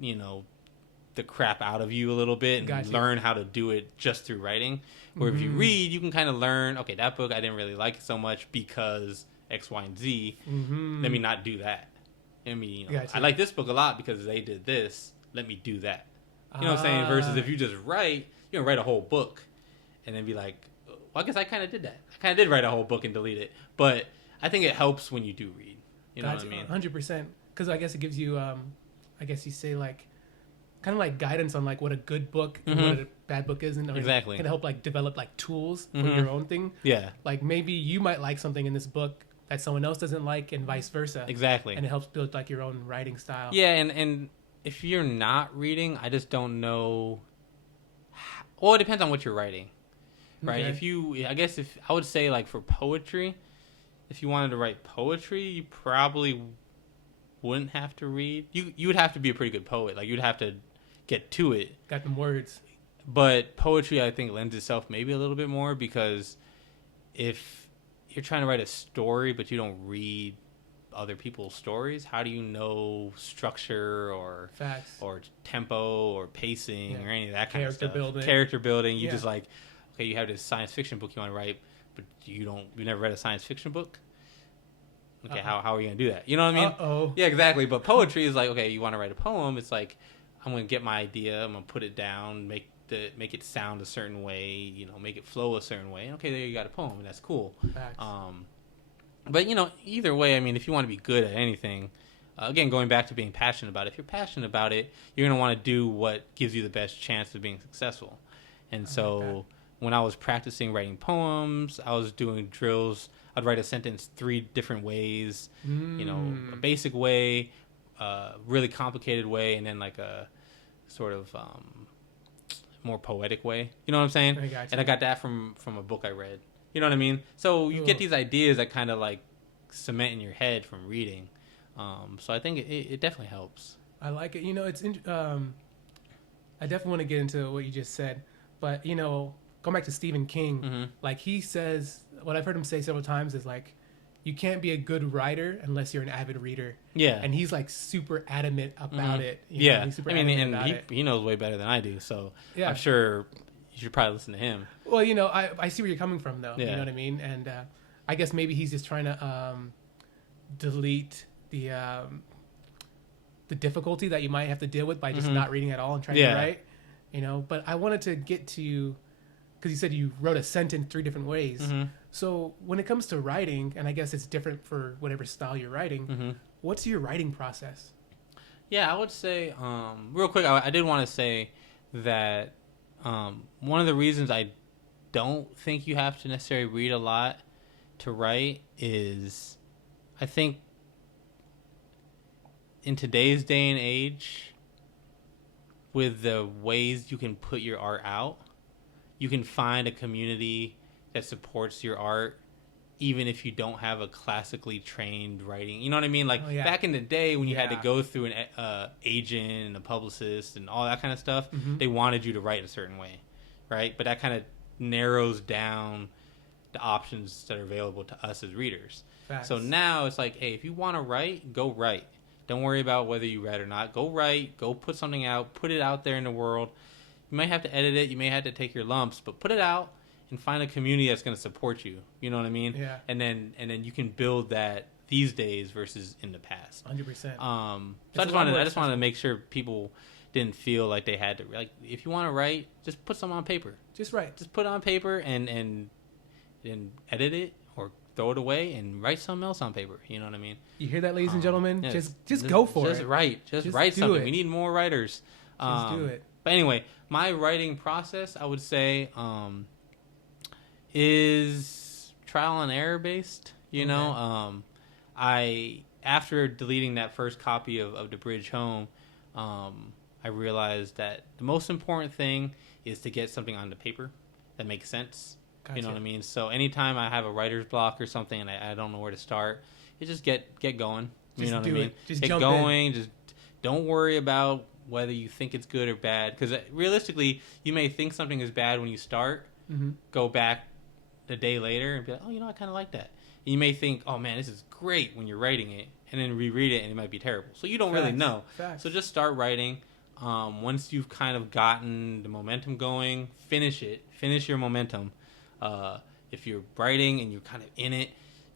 the crap out of you a little bit and learn how to do it just through writing. Where if you read, you can kind of learn. Okay, that book I didn't really like it so much because X, Y, and Z. Let me not do that. I like this book a lot because they did this. Let me do that. You know what I'm saying? Versus if you just write, you can write a whole book and then be like, well, I guess I kind of did that. I kind of did write a whole book and delete it. But I think it helps when you do read. You know what I mean? 100%. Because I guess it gives you, I guess you say like, kind of like guidance on like what a good book and what a bad book is. And exactly. Can help like develop like tools for your own thing. Yeah. Like maybe you might like something in this book that someone else doesn't like and vice versa. Exactly. And it helps build like your own writing style. Yeah, and if you're not reading, I just don't know. Well, it depends on what you're writing, right? Okay. I would say like for poetry, if you wanted to write poetry, you probably wouldn't have to read. You would have to be a pretty good poet. Like, you'd have to get to it. Got them words. But poetry, I think, lends itself maybe a little bit more, because if you're trying to write a story but you don't read other people's stories, how do you know structure or Facts. or tempo or pacing or any of that kind of stuff? Building. Character building. You just like, okay, you have this science fiction book you want to write, but you never read a science fiction book. Okay, how are you gonna do that? You know what I mean? Uh-oh. Yeah, exactly. But poetry is like, okay, you want to write a poem. It's like, I'm gonna get my idea, I'm gonna put it down, make it sound a certain way, you know, make it flow a certain way. Okay, there you got a poem, and that's cool. Facts. But, you know, either way, I mean, if you want to be good at anything, again, going back to being passionate about it, if you're passionate about it, you're going to want to do what gives you the best chance of being successful. And so when I was practicing writing poems, I was doing drills. I'd write a sentence 3 different ways, you know, a basic way, a really complicated way, and then like a sort of more poetic way. You know what I'm saying? And I got that from a book I read. You know what I mean? So you get these ideas that kind of like cement in your head from reading. So I think it definitely helps. I like it. You know, I definitely want to get into what you just said. But, you know, going back to Stephen King, like he says, what I've heard him say several times is like, you can't be a good writer unless you're an avid reader. Yeah. And he's like super adamant about it. You know, he's super adamant about it. He knows way better than I do. So I'm sure you should probably listen to him. Well, you know, I see where you're coming from, though. Yeah. You know what I mean? And I guess maybe he's just trying to delete the difficulty that you might have to deal with by just not reading at all and trying to write. You know, but I wanted to get to, because you said you wrote a sentence 3 different ways. So when it comes to writing, and I guess it's different for whatever style you're writing, what's your writing process? Yeah, I would say, real quick, I did want to say that one of the reasons I don't think you have to necessarily read a lot to write is, I think in today's day and age, with the ways you can put your art out, you can find a community that supports your art, even if you don't have a classically trained writing. You know what I mean? Like back in the day when you had to go through an agent and a publicist and all that kind of stuff, they wanted you to write a certain way, right? But that kind of narrows down the options that are available to us as readers. Facts. So now it's like, hey, if you want to write, go write. Don't worry about whether you read or not. Go write. Go put something out. Put it out there in the world. You might have to edit it. You may have to take your lumps, but put it out and find a community that's going to support you. You know what I mean? Yeah. And then you can build that these days versus in the past. 100%. So I just wanted to make sure people didn't feel like they had to, like, if you want to write, just put something on paper. Just write. Just put it on paper and edit it or throw it away and write something else on paper. You know what I mean? You hear that, ladies and gentlemen? Yeah, just go for it. Just write. Just write something. We need more writers. Just do it. But anyway, my writing process, I would say, is trial and error based. You know, after deleting that first copy of The Bridge Home, I realized that the most important thing is to get something on the paper that makes sense. Gotcha. You know what I mean? So anytime I have a writer's block or something and I don't know where to start, you just get going. You know what I mean? Just get going. Just don't worry about whether you think it's good or bad. Because realistically, you may think something is bad when you start, go back a day later and be like, oh, you know, I kind of like that. And you may think, oh, man, this is great when you're writing it, and then reread it and it might be terrible. So you don't really know. Facts. So just start writing. Once you've kind of gotten the momentum going, finish it. Finish your momentum. If you're writing and you're kind of in it,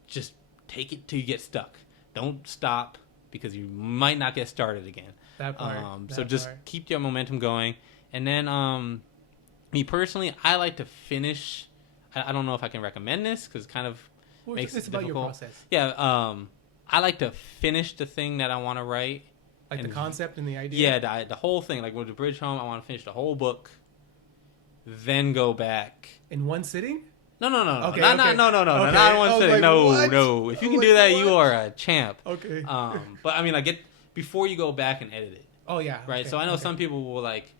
just take it till you get stuck. Don't stop because you might not get started again. That part. So just keep your momentum going. And then me personally, I like to finish. I don't know if I can recommend this because it kind of makes it difficult. About your process. Yeah. I like to finish the thing that I want to write. Like the concept and the idea? Yeah, the whole thing. Like with The Bridge Home, I want to finish the whole book. Then go back. In one sitting? No. Okay, not in one sitting. Like, no. If you can do that, you are a champ. Okay. But I mean, like, before you go back and edit it. Oh yeah. Right. Okay, So I know some people will like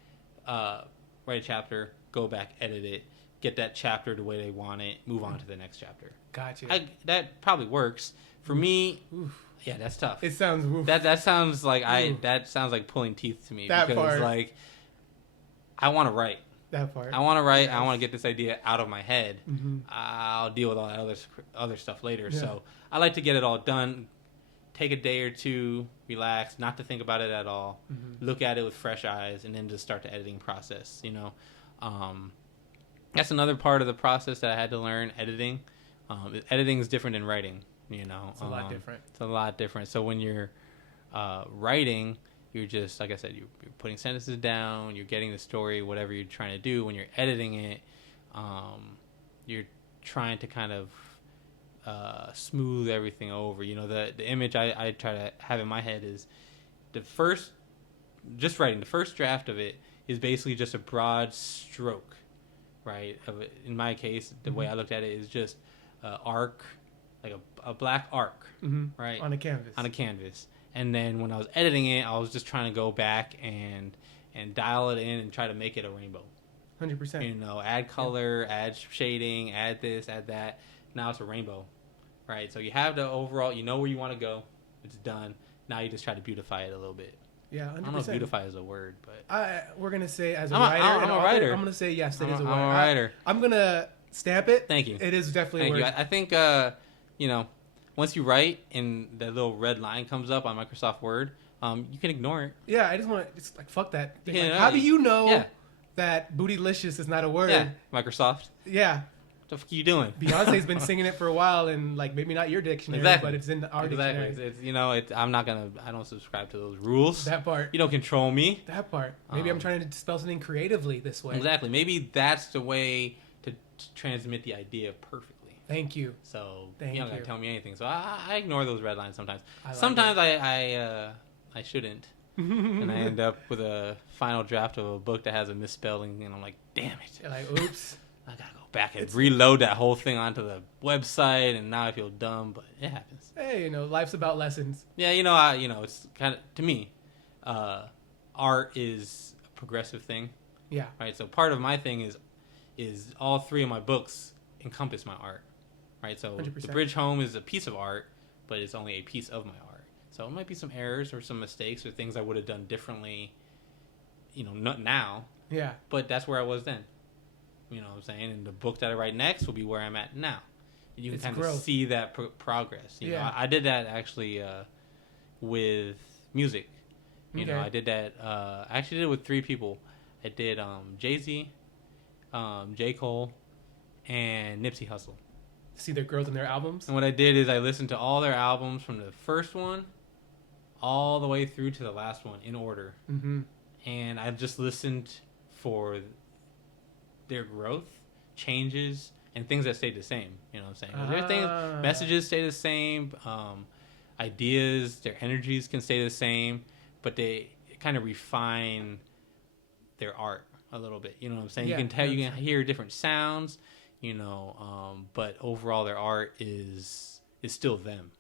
write a chapter, go back, edit it, get that chapter the way they want it, move on to the next chapter. Gotcha. That probably works for me. Oof. Yeah, that's tough. It sounds oof. That sounds like Oof. that sounds like pulling teeth to me, That because part. like I want to write. That part. I want to write. Yes. I want to get this idea out of my head. Mm-hmm. I'll deal with all that other stuff later. Yeah. So I like to get it all done. Take a day or two, relax, not to think about it at all. Mm-hmm. Look at it with fresh eyes, and then just start the editing process. That's another part of the process that I had to learn. Editing. Editing is different than writing. It's a lot different. It's a lot different. So when you're writing, you're just, like I said, you're putting sentences down, you're getting the story, whatever you're trying to do. When you're editing it, you're trying to kind of smooth everything over. The image I try to have in my head is the first draft of it is basically just a broad stroke, right? In my case, the way I looked at it is just arc, like a black arc, right? On a canvas. And then when I was editing it, I was just trying to go back and dial it in and try to make it a rainbow. 100%. Add color, add shading, add this, add that. Now it's a rainbow, right? So you have the overall, where you want to go. It's done. Now you just try to beautify it a little bit. Yeah, 100%. I don't know if beautify is a word, but we're going to say as a I'm writer. a writer. I'm going to say yes, it is a word. I'm a writer. I'm going to stamp it. Thank you. It is definitely Thank a you. word. I think, once you write and that little red line comes up on Microsoft Word, you can ignore it. Yeah, I just want to, it's like, fuck that. Yeah, Like, how do you know Yeah. that bootylicious is not a word? Yeah, Microsoft. Yeah. What the fuck are you doing? Beyonce's been singing it for a while, and like maybe not your dictionary, Exactly. but it's in our Exactly. dictionary. I don't subscribe to those rules. That part. You don't control me. That part. Maybe I'm trying to spell something creatively this way. Exactly. Maybe that's the way to transmit the idea perfectly. Thank you. So Thank you don't gotta you. tell me anything. So I ignore those red lines sometimes. Like Sometimes I shouldn't, and I end up with a final draft of a book that has a misspelling, and I'm like, damn it! You're like, oops. I gotta go back and reload that whole thing onto the website, and now I feel dumb, but it happens. Hey, life's about lessons. Yeah, it's kind of, to me, art is a progressive thing, Yeah. right? So part of my thing is all three of my books encompass my art, right? So 100%. The Bridge Home is a piece of art, but it's only a piece of my art. So it might be some errors or some mistakes or things I would have done differently, not now, Yeah. but that's where I was then. You know what I'm saying? And the book that I write next will be where I'm at now. You can It's kind growth. of see that progress. You know, Yeah. I did that actually with music. You know, Okay. I did that. I actually did it with three people. I did Jay-Z, J. Cole, and Nipsey Hussle. See their growth in their albums. And what I did is I listened to all their albums from the first one all the way through to the last one in order. Mm-hmm. And I just listened for their growth, changes, and things that stayed the same. You know what I'm saying? There are things, messages stay the same, ideas, their energies can stay the same, but they kind of refine their art a little bit. You know what I'm saying? Yeah, You can hear different sounds, but overall their art is still them.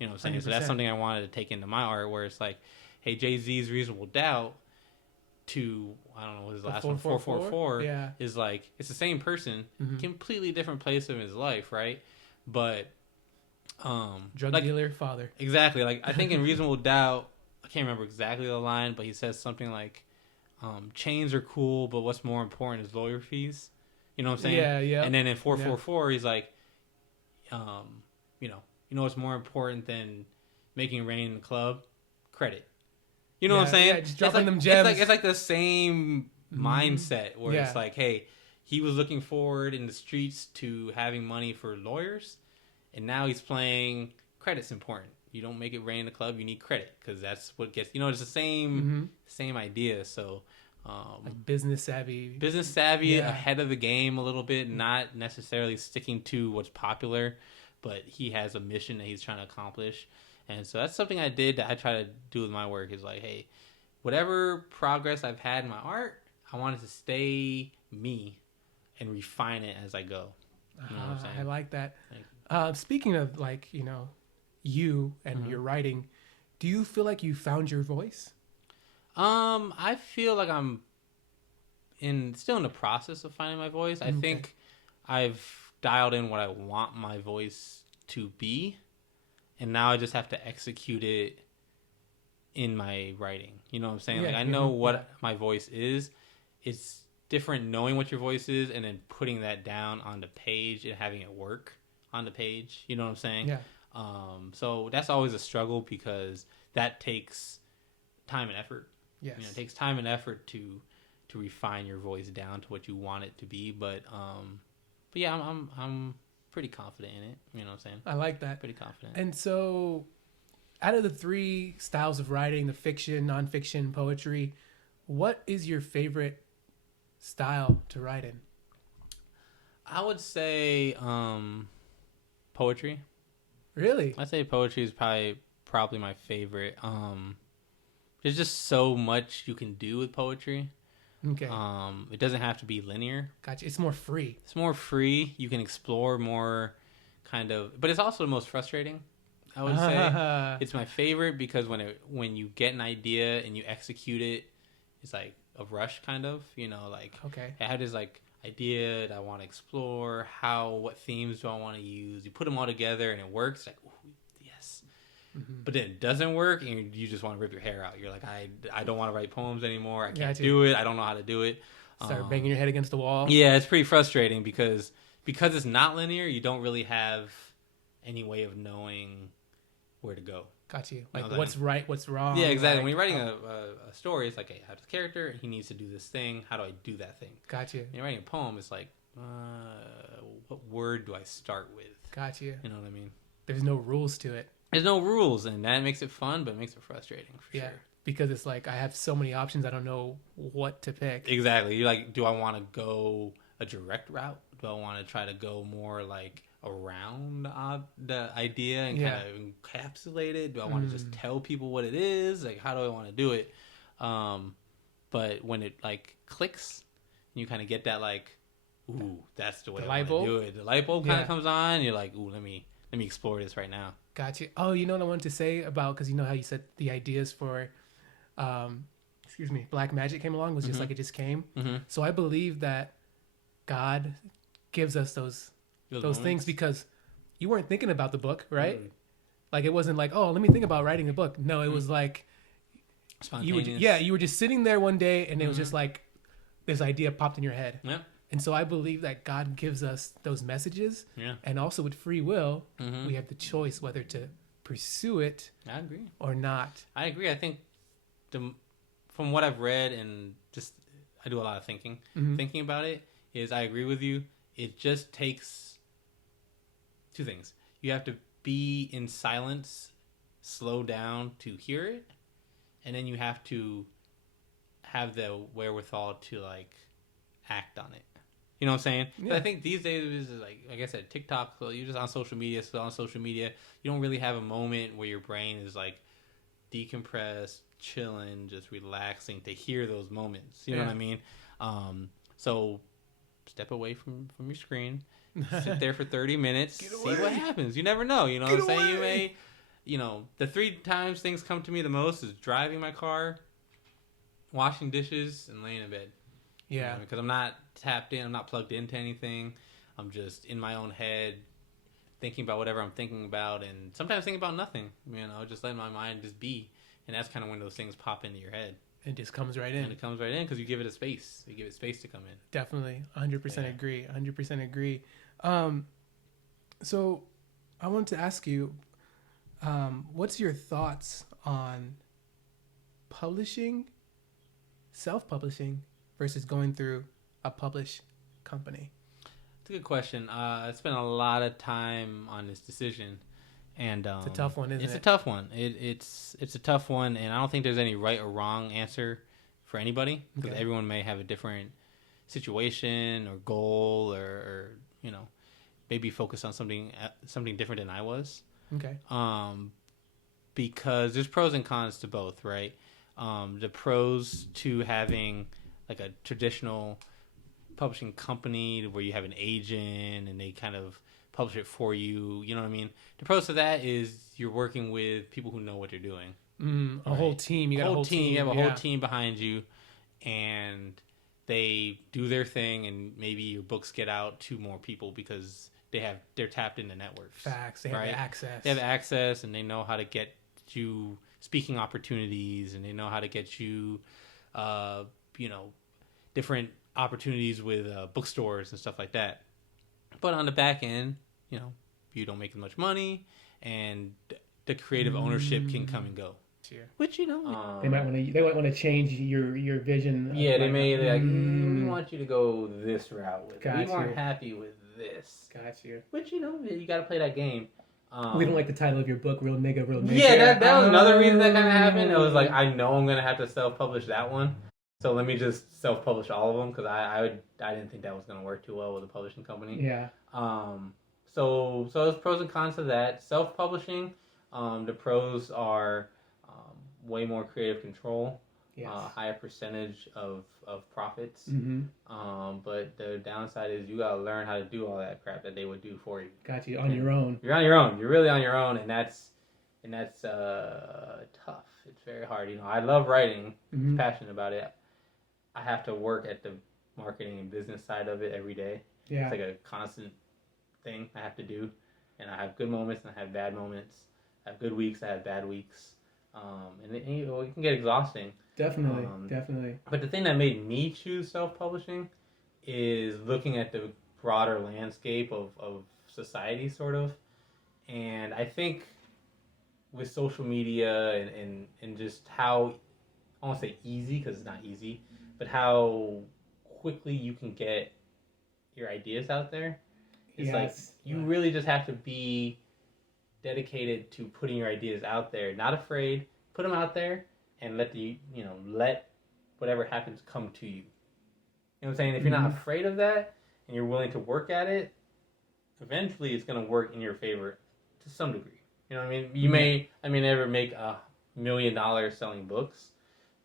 You know what I'm saying? 100%. So that's something I wanted to take into my art, where it's like, hey, Jay-Z's Reasonable Doubt to, I don't know what his last one, 444, yeah, is like, it's the same person, completely different place in his life, right? But drug dealer father. Exactly. Like, I think in Reasonable Doubt, I can't remember exactly the line, but he says something like, chains are cool, but what's more important is lawyer fees. You know what I'm saying? Yeah, yeah. And then in 444, he's like, you know what's more important than making it rain in the club? Credit. You know what I'm saying? Yeah, just dropping them gems. It's like the same mindset where it's like, hey, he was looking forward in the streets to having money for lawyers, and now he's playing credit's important. You don't make it rain in the club, you need credit, because that's what gets, it's the same idea. So like business savvy, ahead of the game a little bit, not necessarily sticking to what's popular, but he has a mission that he's trying to accomplish. And so that's something I did that I try to do with my work, is like, hey, whatever progress I've had in my art, I want it to stay me and refine it as I go. You know what I'm saying? I like that. Thank you. Speaking of, like, you and your writing, do you feel like you found your voice? I feel like I'm still in the process of finding my voice. I think I've dialed in what I want my voice to be, and now I just have to execute it in my writing. You know what I'm saying? Yeah, Like I know what my voice is. It's different knowing what your voice is and then putting that down on the page and having it work on the page. You know what I'm saying? Yeah. So that's always a struggle because that takes time and effort. Yes. You know, it takes time and effort to refine your voice down to what you want it to be. But yeah, I'm pretty confident in it. You know what I'm saying? I like that. Pretty confident. And so, out of the 3 styles of writing, the fiction, nonfiction, poetry, what is your favorite style to write in? I would say poetry. Really? I'd say poetry is probably my favorite. There's just so much you can do with poetry. Okay. It doesn't have to be linear. Gotcha. It's more free. It's more free. You can explore more kind of, but it's also the most frustrating. I would say it's my favorite because when you get an idea and you execute it, it's like a rush kind of, you know, like okay. I had this like idea that I want to explore, what themes do I want to use? You put them all together and it works. Like, ooh, yes. Mm-hmm. But then it doesn't work and you just want to rip your hair out. You're like, I don't want to write poems anymore. I can't do it. I don't know how to do it. Start banging your head against the wall. Yeah, it's pretty frustrating because it's not linear. You don't really have any way of knowing where to go. Got you. Like what's right, what's wrong. Yeah, exactly. Like, when you're writing a story, it's like, hey, I have this character and he needs to do this thing. How do I do that thing? Got you. When you're writing a poem, it's like, what word do I start with? Got you. You know what I mean? There's no rules to it. There's no rules, and that makes it fun, but it makes it frustrating for sure. Because it's like I have so many options, I don't know what to pick. Exactly. You're like, do I want to go a direct route? Do I want to try to go more like around the idea and kind of encapsulate it? Do I want to just tell people what it is? Like, how do I want to do it? But when it like clicks, you kind of get that like, ooh, that's the way I want to do it. The light bulb kind of comes on. And you're like, ooh, let me explore this right now. Gotcha. Oh, you know what I wanted to say about, because you know how you said the ideas for, Blxck Magic came along, was just like it just came. Mm-hmm. So I believe that God gives us those things because you weren't thinking about the book, right? Mm. Like it wasn't like, oh, let me think about writing a book. No, it was like spontaneous. You were just sitting there one day and it was just like this idea popped in your head. Yeah. And so I believe that God gives us those messages. Yeah. And also with free will, we have the choice whether to pursue it. I agree. Or not. I agree. I think from what I've read and just I do a lot of thinking about it, is I agree with you. It just takes 2 things. You have to be in silence, slow down to hear it, and then you have to have the wherewithal to like act on it. You know what I'm saying? Yeah. I think these days, like I said, TikTok, so you're just on social media, you don't really have a moment where your brain is like decompressed, chilling, just relaxing to hear those moments. You know what I mean? So step away from your screen, sit there for 30 minutes, see what happens. You never know. You know what I'm saying? You may, the 3 times things come to me the most is driving my car, washing dishes, and laying in bed. Yeah. Because I'm not tapped in. I'm not plugged into anything. I'm just in my own head thinking about whatever I'm thinking about and sometimes thinking about nothing, just letting my mind just be. And that's kind of when those things pop into your head. It just comes right in. And it comes right in because you give it a space. You give it space to come in. Definitely. 100% agree. 100% agree. So I wanted to ask you, what's your thoughts on publishing, self-publishing, versus going through a published company? It's a good question. I spent a lot of time on this decision, and it's a tough one, isn't it? It's a tough one. It's a tough one, and I don't think there's any right or wrong answer for anybody because everyone may have a different situation or goal, or maybe focus on something different than I was. Okay. Because there's pros and cons to both, right? The pros to having like a traditional publishing company where you have an agent and they kind of publish it for you. You know what I mean? The pros to that is you're working with people who know what you're doing. A whole team. You got a whole team. You have a whole team behind you, and they do their thing, and maybe your books get out to more people because they're tapped into networks. Facts. They have access. They have access, and they know how to get you speaking opportunities, and they know how to get you, different opportunities with bookstores and stuff like that. But on the back end, you don't make as much money, and the creative ownership can come and go. Which they might want to change your vision. Yeah, they may like we want you to go this route with it. We weren't happy with this. Got you. Which you got to play that game. We don't like the title of your book, Real Nigga, Real Nigga. Yeah, that was another reason that kind of happened. It was like, I know I'm gonna have to self-publish that one, so let me just self-publish all of them because I didn't think that was gonna work too well with a publishing company. Yeah. So there's pros and cons to that. Self-publishing, the pros are way more creative control, yes. Higher percentage of profits. Mm-hmm. But the downside is you gotta learn how to do all that crap that they would do for you. Got you on your own. You're on your own. You're really on your own, and that's tough. It's very hard. I love writing. Mm-hmm. I'm passionate about it. I have to work at the marketing and business side of it every day. Yeah. It's like a constant thing I have to do, and I have good moments and I have bad moments. I have good weeks. I have bad weeks. And it can get exhausting. Definitely. But the thing that made me choose self-publishing is looking at the broader landscape of society, sort of. And I think with social media and just how, I won't say easy because it's not easy, but how quickly you can get your ideas out there. It's like you really just have to be dedicated to putting your ideas out there, not afraid, put them out there, and let whatever happens come to you. You know what I'm saying? If you're not afraid of that and you're willing to work at it, eventually it's going to work in your favor to some degree. You know what I mean? You may never make $1 million selling books,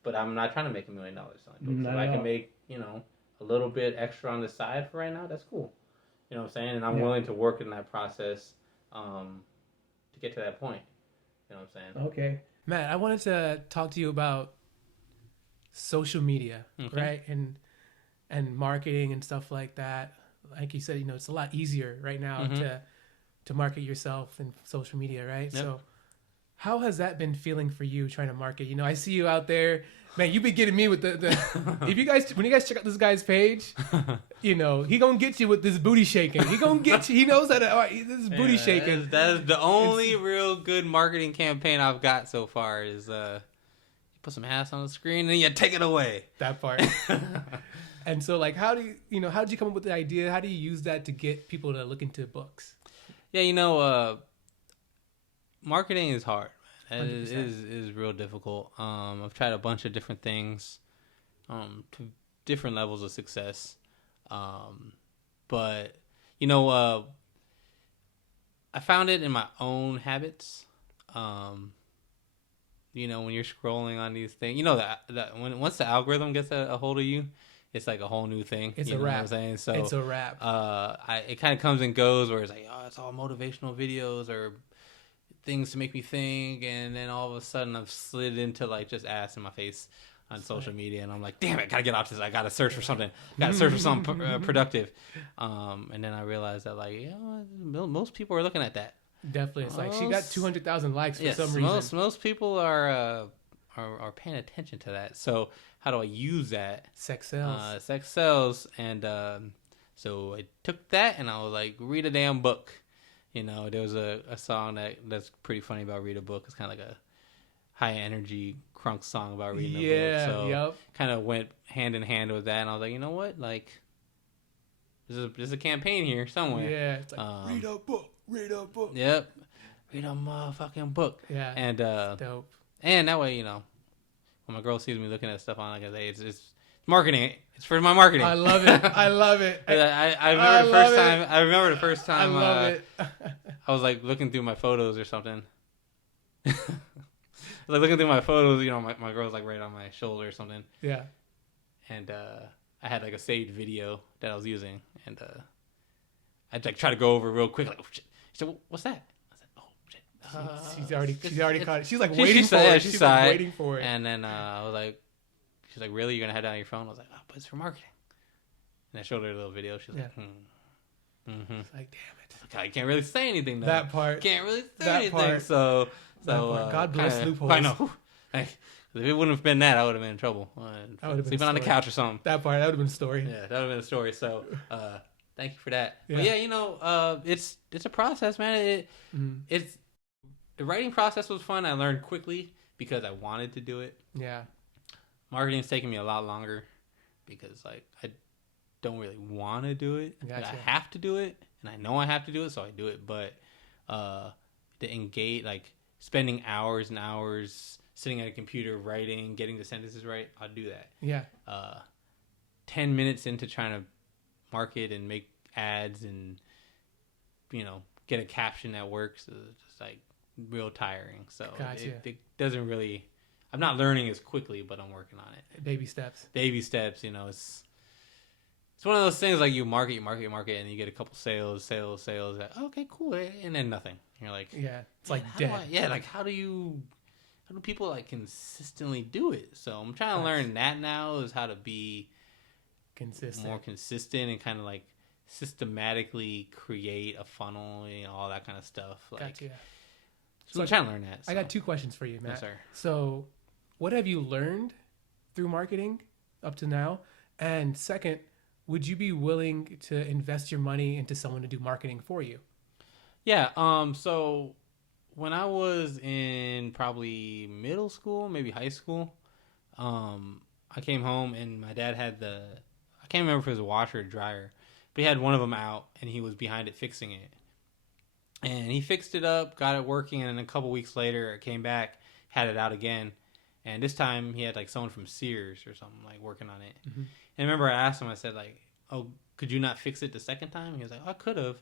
but I'm not trying to make $1 million selling books. If I can make, a little bit extra on the side for right now, that's cool. You know what I'm saying? And I'm willing to work in that process to get to that point. You know what I'm saying? Okay. Matt, I wanted to talk to you about social media, right? And marketing and stuff like that. Like you said, it's a lot easier right now to market yourself in social media, right? Yep. So how has that been feeling for you trying to market? I see you out there. Man, you've been getting me with the when you guys check out this guy's page, he gonna get you with this booty shaking. He gonna get you. He knows how to this booty shaking. That is the only real good marketing campaign I've got so far is you put some ass on the screen and then you take it away. That part. And so how did you come up with the idea? How do you use that to get people to look into books? Yeah, marketing is hard. It 100%. is real difficult. I've tried a bunch of different things to different levels of success. But, I found it in my own habits. When you're scrolling on these things, that once the algorithm gets a hold of you, it's like a whole new thing. It's a wrap. What I'm saying? So it's a wrap. It kind of comes and goes where it's like, it's all motivational videos or things to make me think, and then all of a sudden I've slid into just ass in my face on social media, and I'm like, damn it, gotta get off this. I gotta search for something. Gotta search for something productive. And then I realized that most people are looking at that. Definitely, it's like she got 200,000 likes for some reason. Most people are paying attention to that. So how do I use that? Sex sells. Sex sells, and so I took that and I was like, read a damn book. There was a song that's pretty funny about read a book. It's kind of like a high energy crunk song about reading a book. So kind of went hand in hand with that, and I was like, you know what, there's a campaign here somewhere. Yeah, it's like read a book. Yep, read a motherfucking book. Yeah, and dope. And that way, when my girl sees me looking at stuff on, like I say, it's marketing. It's for my marketing. I love it. I love it. I remember the first time. I love it. I was looking through my photos or something. I was looking through my photos. My girl's right on my shoulder or something. Yeah. And I had a saved video that I was using, and I try to go over real quick. Oh shit! She said, "What's that?" I said, "Oh shit." She's already caught it. She's waiting for it. She's waiting for it. And then I was like, She's like, really? You're gonna have that on your phone? I was like, oh, but it's for marketing. And I showed her a little video. She's like, mm-hmm. It's like, damn it. Like, I can't really say anything though. That part. Can't really say That anything. part. So God bless loopholes. I know. Like, if it wouldn't have been that, I would have been in trouble. Sleeping on the couch or something. That part, that would have been a story. Yeah, that would have been a story. So, thank you for that. Yeah. But yeah, it's a process, man. It's the writing process was fun. I learned quickly because I wanted to do it. Yeah. Marketing's taken me a lot longer because like I don't really want to do it. Gotcha. I have to do it, and I know I have to do it, so I do it. But to engage, like spending hours and hours sitting at a computer writing, getting the sentences right, I'll do that. Yeah. 10 minutes into trying to market and make ads and get a caption that works is just like real tiring. So gotcha. it doesn't really. I'm not learning as quickly, but I'm working on it. Baby steps. It's one of those things like you market, and you get a couple sales. Like, okay, cool, and then nothing. And you're like, yeah, it's like dead. How do people like consistently do it? So I'm trying to learn that now is how to be more consistent and kind of like systematically create a funnel, all that kind of stuff. Like, gotcha. So I'm trying to learn that. So. I got 2 questions for you, Matt. Yes, sir. So, what have you learned through marketing up to now? And second, would you be willing to invest your money into someone to do marketing for you? Yeah. So when I was in probably middle school, maybe high school, I came home and my dad had I can't remember if it was a washer or dryer, but he had one of them out and he was behind it fixing it. And he fixed it up, got it working, and then a couple weeks later, it came back, had it out again. And this time, he had, like, someone from Sears or something, like, working on it. Mm-hmm. And I remember I asked him, I said, like, oh, could you not fix it the second time? He was like, oh, I could have.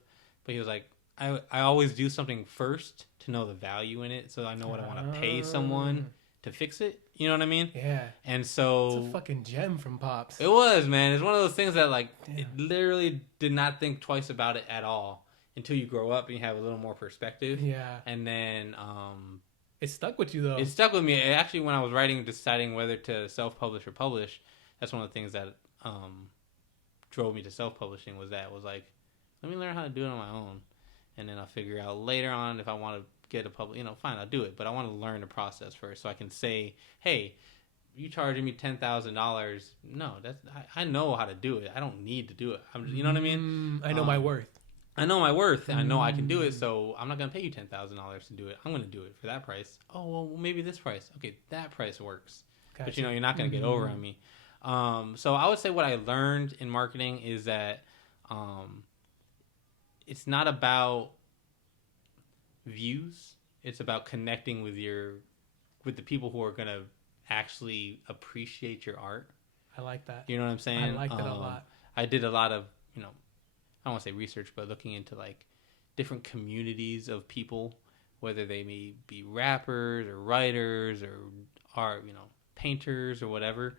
But he was like, I always do something first to know the value in it, so I know what I want to pay someone to fix it. You know what I mean? Yeah. And so... It's a fucking gem from Pops. It was, man. It's one of those things that, like, it literally did not think twice about it at all. Until you grow up and you have a little more perspective. Yeah. And then... it stuck with you, though. It stuck with me. Actually, when I was writing, deciding whether to self-publish or publish, that's one of the things that drove me to self-publishing was like, let me learn how to do it on my own. And then I'll figure out later on if I want to get a public... fine, I'll do it. But I want to learn the process first so I can say, hey, you charging me $10,000. No, I know how to do it. I don't need to do it. You know what I mean? I know my worth. I know my worth, and I know I can do it, so I'm not going to pay you $10,000 to do it. I'm going to do it for that price. Oh, well, maybe this price. Okay, that price works. Gotcha. But, you're not going to get over on me. So I would say what I learned in marketing is that it's not about views. It's about connecting with the people who are going to actually appreciate your art. I like that. You know what I'm saying? I like that a lot. I did a lot of, I don't want to say research, but looking into like different communities of people, whether they may be rappers or writers or are painters or whatever,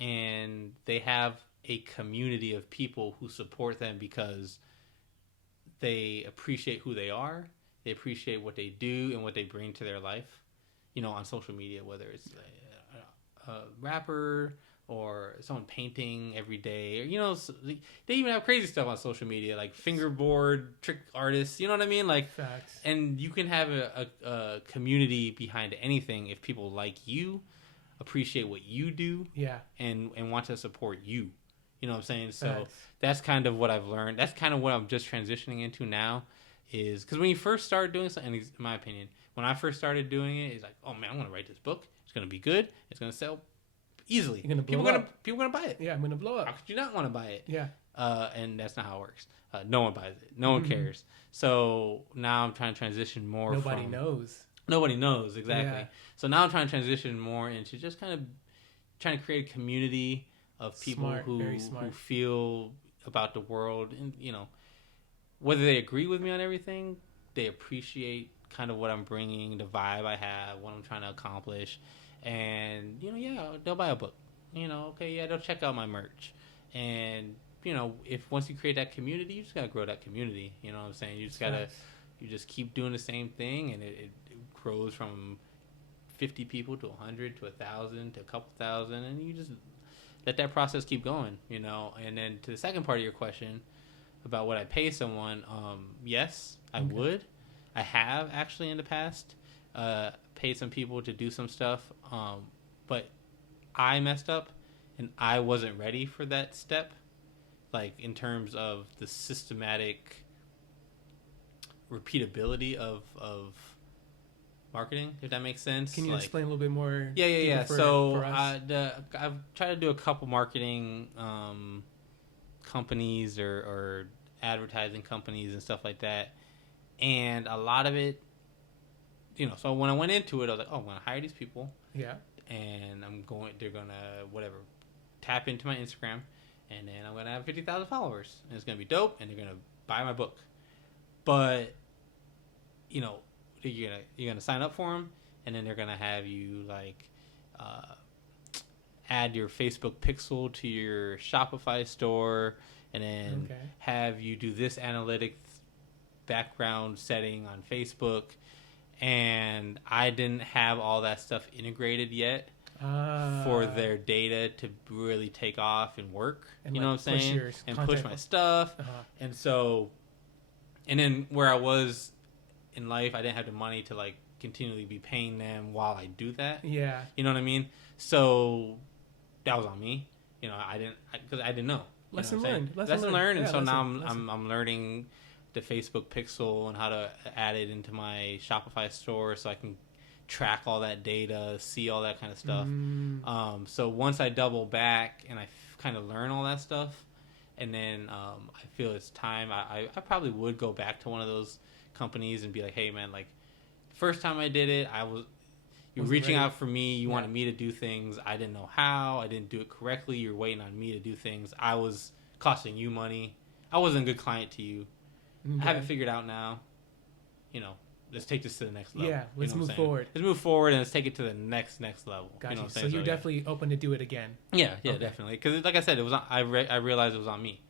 and they have a community of people who support them because they appreciate who they are, they appreciate what they do and what they bring to their life, on social media, whether it's a rapper or someone painting every day, or they even have crazy stuff on social media like fingerboard trick artists. You know what I mean? Like, facts. And you can have a community behind anything if people like you, appreciate what you do, and want to support you. You know what I'm saying? So facts. That's kind of what I've learned. That's kind of what I'm just transitioning into now. Is because when you first start doing something, in my opinion, when I first started doing it, it's like, oh man, I'm gonna write this book. It's gonna be good. It's gonna sell easily. People are gonna buy it. Yeah, I'm gonna blow up. How could you not want to buy it? Yeah. And that's not how it works. No one buys it. No one cares. So now I'm trying to transition more. Nobody knows. Nobody knows, exactly. Yeah. So now I'm trying to transition more into just kind of trying to create a community of people who feel about the world, and whether they agree with me on everything, they appreciate kind of what I'm bringing, the vibe I have, what I'm trying to accomplish. And, they'll buy a book. They'll check out my merch. And, if once you create that community, you just got to grow that community. You know what I'm saying? You just got to, you just keep doing the same thing, and it grows from 50 people to 100 to 1,000 to a couple thousand, and you just let that process keep going, you know. And then to the second part of your question about would I pay someone, yes, I would. I have actually in the past paid some people to do some stuff, but I messed up and I wasn't ready for that step, like in terms of the systematic repeatability of marketing, if that makes sense. Can you like, explain a little bit more? Yeah. For I've tried to do a couple marketing companies or advertising companies and stuff like that, and a lot of it, you know. So when I went into it, I was like, oh, I'm gonna hire these people. Yeah. And they're gonna whatever, tap into my Instagram, and then I'm gonna have 50,000 followers, and it's gonna be dope, and they're gonna buy my book. But you know, you're gonna sign up for them, and then they're gonna have you like add your Facebook pixel to your Shopify store, and then have you do this analytics background setting on Facebook. And I didn't have all that stuff integrated yet for their data to really take off and work. And you know what I'm saying? And push my stuff. And so, and then where I was in life, I didn't have the money to like continually be paying them while I do that. Yeah. You know what I mean? So that was on me. You know, because I didn't know. Lesson learned. And yeah, so now I'm learning the Facebook pixel and how to add it into my Shopify store so I can track all that data, see all that kind of stuff. So once I double back and I kind of learn all that stuff, and then I feel it's time, I probably would go back to one of those companies and be like, hey man, like first time I did it, you were reaching out for me, you wanted me to do things, I didn't know how, I didn't do it correctly, you're waiting on me to do things, I was costing you money, I wasn't a good client to you. I have it figured out now. You know, let's take this to the next level. Yeah, let's move forward. Let's move forward and let's take it to the next level. Gotcha. You know what I'm saying? So you're definitely open to do it again. Yeah, definitely. Because like I said, it was I realized it was on me.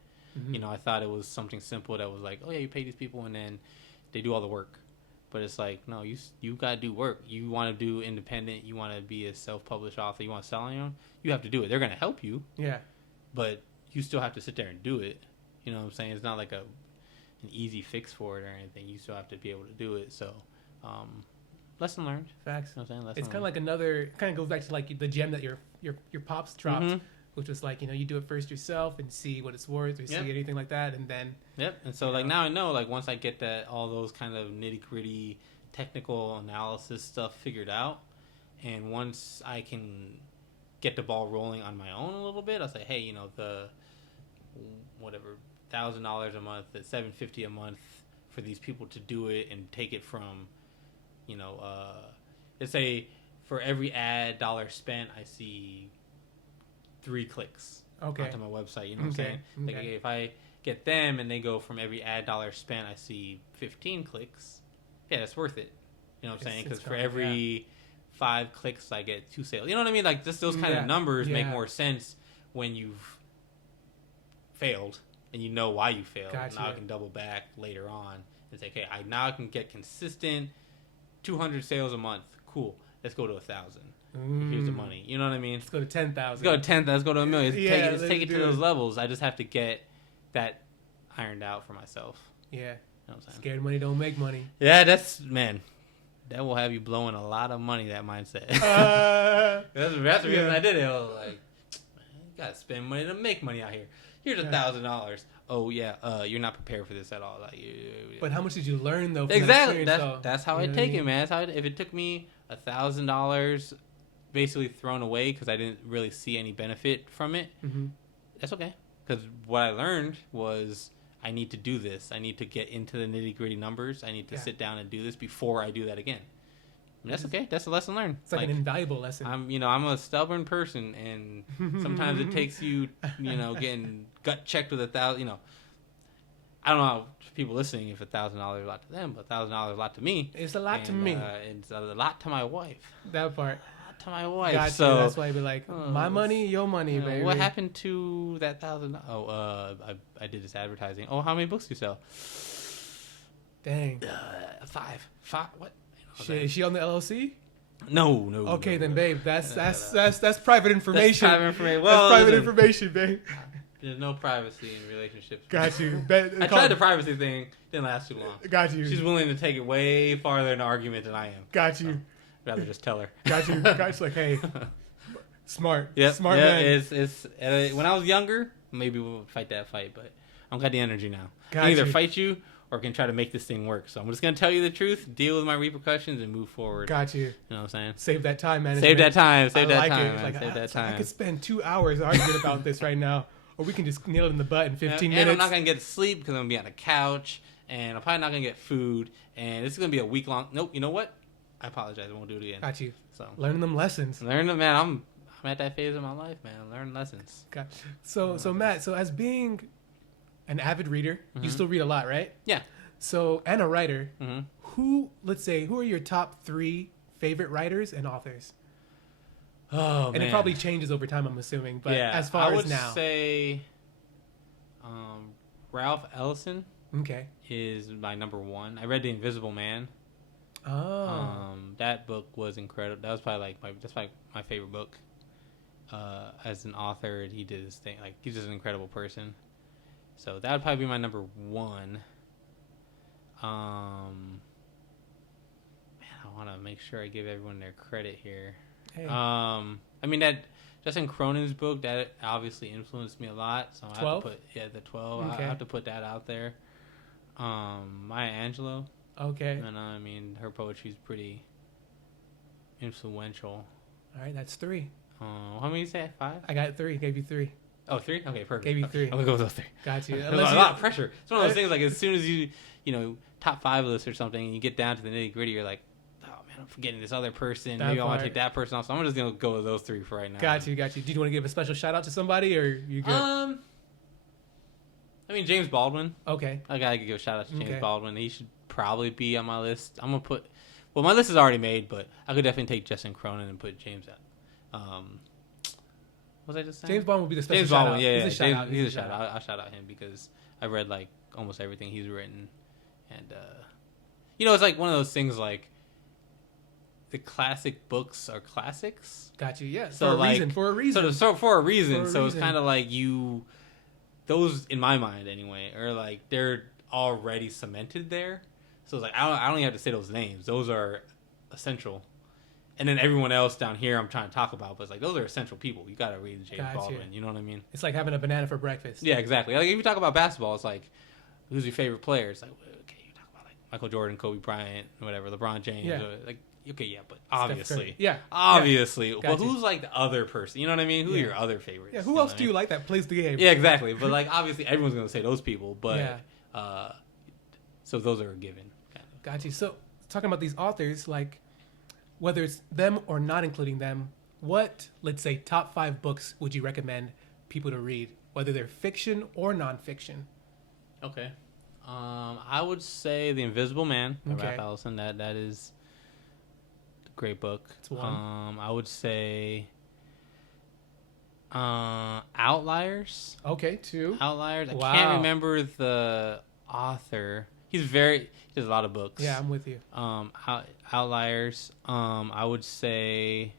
You know, I thought it was something simple that was like, oh yeah, you pay these people and then they do all the work. But it's like, no, you gotta do work. You want to do independent. You want to be a self-published author. You want to sell on your own. You have to do it. They're gonna help you. Yeah. But you still have to sit there and do it. You know what I'm saying? It's not like an easy fix for it or anything. You still have to be able to do it. So, lesson learned. Facts. You know what I'm saying? It's kind of like kind of goes back to like the gem that your pops dropped, which was like, you know, you do it first yourself and see what it's worth or see anything like that, and then. Yep. And so like now I know, like once I get all those kind of nitty gritty technical analysis stuff figured out, and once I can get the ball rolling on my own a little bit, I'll say, hey, you know, the whatever $1,000 a month, at $750 a month for these people to do it and take it from, you know, let's say for every ad dollar spent, I see 3 clicks onto my website. You know what I'm saying? Like if I get them and they go from every ad dollar spent, I see 15 clicks. Yeah, that's worth it. You know what I'm saying? Because for every 5 clicks, I get 2 sales. You know what I mean? Like just those kind of numbers make more sense when you've failed. And you know why you failed. Gotcha. Now I can double back later on and say, okay, I can get consistent 200 sales a month. Cool. Let's go to 1,000. Here's the money. You know what I mean? Let's go to 10,000. Let's go to 10,000. Let's go to 1,000,000. Let's take it to those levels. I just have to get that ironed out for myself. Yeah. You know what I'm saying? Scared money don't make money. Yeah, that will have you blowing a lot of money, that mindset. That's the reason I did it. I was like, man, you got to spend money to make money out here. Here's $1,000. Oh yeah, you're not prepared for this at all. Like, but how much did you learn though? From exactly. That's how I take it, man. That's how if it took me $1,000, basically thrown away because I didn't really see any benefit from it. That's okay. Because what I learned was I need to do this. I need to get into the nitty gritty numbers. I need to sit down and do this before I do that again. And that's okay. That's a lesson learned. It's like an invaluable lesson. I'm a stubborn person, and sometimes it takes you, getting gut checked with 1,000. I don't know how people listening if $1,000 is a lot to them, but $1,000 is a lot to me. It's a lot to me. It's a lot to my wife. That part. A lot to my wife. Gotcha. So that's why I be like, my money, your money, baby. What happened to that $1,000? Oh, I did this advertising. Oh, how many books do you sell? Dang. 5. What? Is she on the LLC? No. Okay, then, no. babe, that's private information. That's private information. Well, that's private information, babe. There's no privacy in relationships. Got you. I tried the privacy thing. Didn't last too long. Got you. She's willing to take it way farther in an argument than I am. Got you. So, rather just tell her. Got you. Got you. Like, hey, smart. Yep. Smart man. It's when I was younger, maybe we'll fight that fight, but I don't got the energy now. Got I can either you. fight you or can try to make this thing work. So I'm just gonna tell you the truth, deal with my repercussions, and move forward. Got you. You know what I'm saying? Save that time, man. Save that time. Save I that like time. it. Man. Like, Save that time. I could spend 2 hours arguing about this right now, or we can just nail it in the butt in 15 minutes. And I'm not gonna get sleep because I'm gonna be on the couch, and I'm probably not gonna get food, and this is gonna be a week long. Nope. You know what? I apologize. I won't do it again. Got you. So Learning them lessons. learn them, man. I'm at that phase of my life, man. Learn lessons. Got you. So Matt, so as being an avid reader, you still read a lot, right? Yeah. So, and a writer, Mm-hmm. who are your top 3 favorite writers and authors? Oh, And man. it probably changes over time, I'm assuming. But as far as now. I would say Ralph Ellison Okay. is my number 1. I read The Invisible Man. Oh. That book was incredible. That was probably my favorite book. As an author, he did his thing. Like, he's just an incredible person. So that would probably be my number 1. Man, I want to make sure I give everyone their credit here. Hey. I mean, that Justin Cronin's book, that obviously influenced me a lot. So I have to put the 12. Okay. I have to put that out there. Maya Angelou. Okay. And I mean, her poetry is pretty influential. All right, that's 3. How many did you say? 5? I got 3. Gave you 3. Oh, 3? Okay, perfect. Gave you Okay, 3. I'm gonna go with those 3. Got you. There's a lot of pressure. It's one of those things, like, as soon as you top 5 list or something, and you get down to the nitty gritty, you're like, oh man, I'm forgetting this other person. Maybe I want to take that person off. So I'm just gonna go with those 3 for right now. Got you. Do you want to give a special shout out to somebody, or you good? I mean, James Baldwin. Okay. I gotta give a shout out to James Okay. Baldwin. He should probably be on my list. I'm gonna put. Well, my list is already made, but I could definitely take Justin Cronin and put James out. What was I just saying? James Baldwin will be the special James shout Baldwin, out. yeah, He's a shout out. he's a shout out. I'll shout out him because I read like almost everything he's written, and it's like one of those things like the classic books are classics. Got you. Yeah. So, for a like, reason. For a reason. So for a reason. For a so reason. it's kind of like those in my mind anyway, are like they're already cemented there. So it's like I don't even have to say those names. Those are essential. And then everyone else down here I'm trying to talk about, but it's like those are essential people. You got to read James Baldwin. You know what I mean? It's like having a banana for breakfast. Yeah, exactly. Like if you talk about basketball, it's like who's your favorite player? It's like okay, you talk about like Michael Jordan, Kobe Bryant, whatever, LeBron James. Yeah. Or, like okay, yeah, but obviously, Yeah. obviously. Yeah. Well, Gotcha. who's like the other person? You know what I mean? Who are Yeah. your other favorites? Yeah. Who else do you like that plays the game? Yeah, exactly. But like obviously, everyone's gonna say those people. But Yeah. So those are a given. Kind of. Got you. So talking about these authors, like whether it's them or not including them, what, let's say, top 5 books would you recommend people to read, whether they're fiction or nonfiction? Okay. I would say The Invisible Man by Okay. Ralph Ellison. That is a great book. It's one. I would say Outliers. Okay, 2. Outliers. I Wow. can't remember the author. He does a lot of books. Yeah, I'm with you. Outliers. I would say,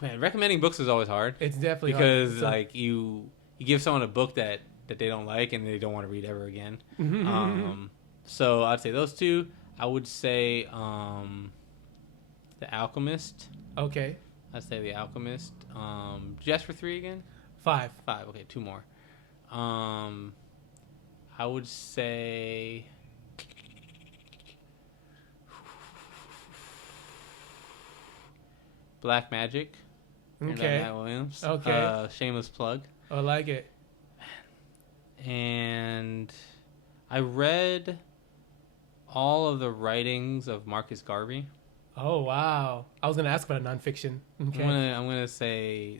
man, recommending books is always hard It's definitely because hard. like you give someone a book that they don't like and they don't want to read ever again. So I'd say those 2. I would say The Alchemist. Okay, I'd say The Alchemist. Did you ask for 3 again? 5. 5. Okay, 2 more. I would say Blxck Magic. Okay. Matt Williams. Okay. Shameless plug. I like it. And I read all of the writings of Marcus Garvey. Oh wow! I was gonna ask about a nonfiction. Okay. I'm gonna say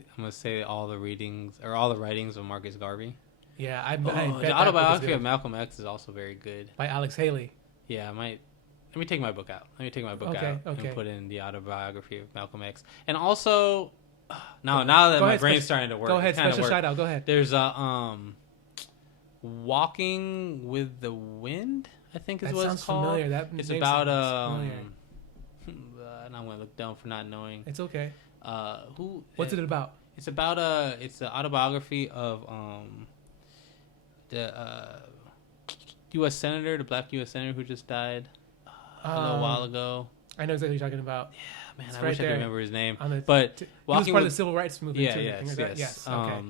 all the writings of Marcus Garvey. Yeah, I bet The that book is autobiography good. of Malcolm X is also very good. By Alex Haley. Yeah, I might. Let me take my book out. Okay. And put in the autobiography of Malcolm X. And also, now that Go my ahead, brain's starting to work, Go ahead, it's kinda special work. shout out. Go ahead. There's a Walking with the Wind, I think is That what sounds it's called. familiar. That It's name about sounds familiar. and I'm gonna look dumb for not knowing. It's okay. Who? What's it about? It's about it's an autobiography of the U.S. senator, the black U.S. senator who just died a little while ago. I know exactly what you're talking about. Yeah, man, It's I right wish I there. could remember his name. But he was part of with- the civil rights movement yeah, too. yes. Yes. Okay.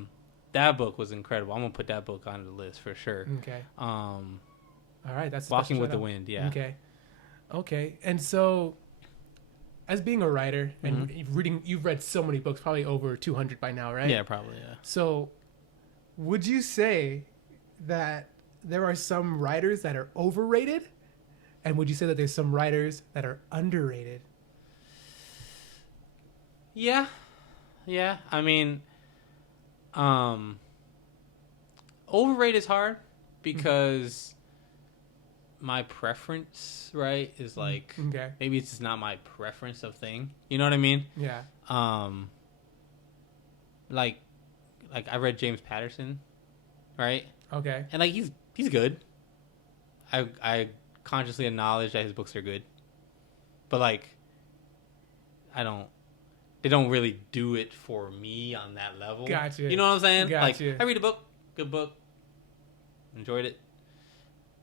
That book was incredible. I'm gonna put that book on the list for sure. Okay. All right. That's Walking with shout the out. Wind. Yeah. Okay. And so, as being a writer and Mm-hmm. you've read so many books, probably over 200 by now, right? Yeah, probably. Yeah. So, would you say that there are some writers that are overrated, and would you say that there's some writers that are underrated? Yeah. I mean, overrated is hard because my preference, right, is like Okay. maybe it's just not my preference of thing. You know what I mean? Yeah. Like I read James Patterson, right? Okay. And like he's good. I consciously acknowledge that his books are good, but like they don't really do it for me on that level. Gotcha. You know what I'm saying? Gotcha. Like I read a book, good book, enjoyed it,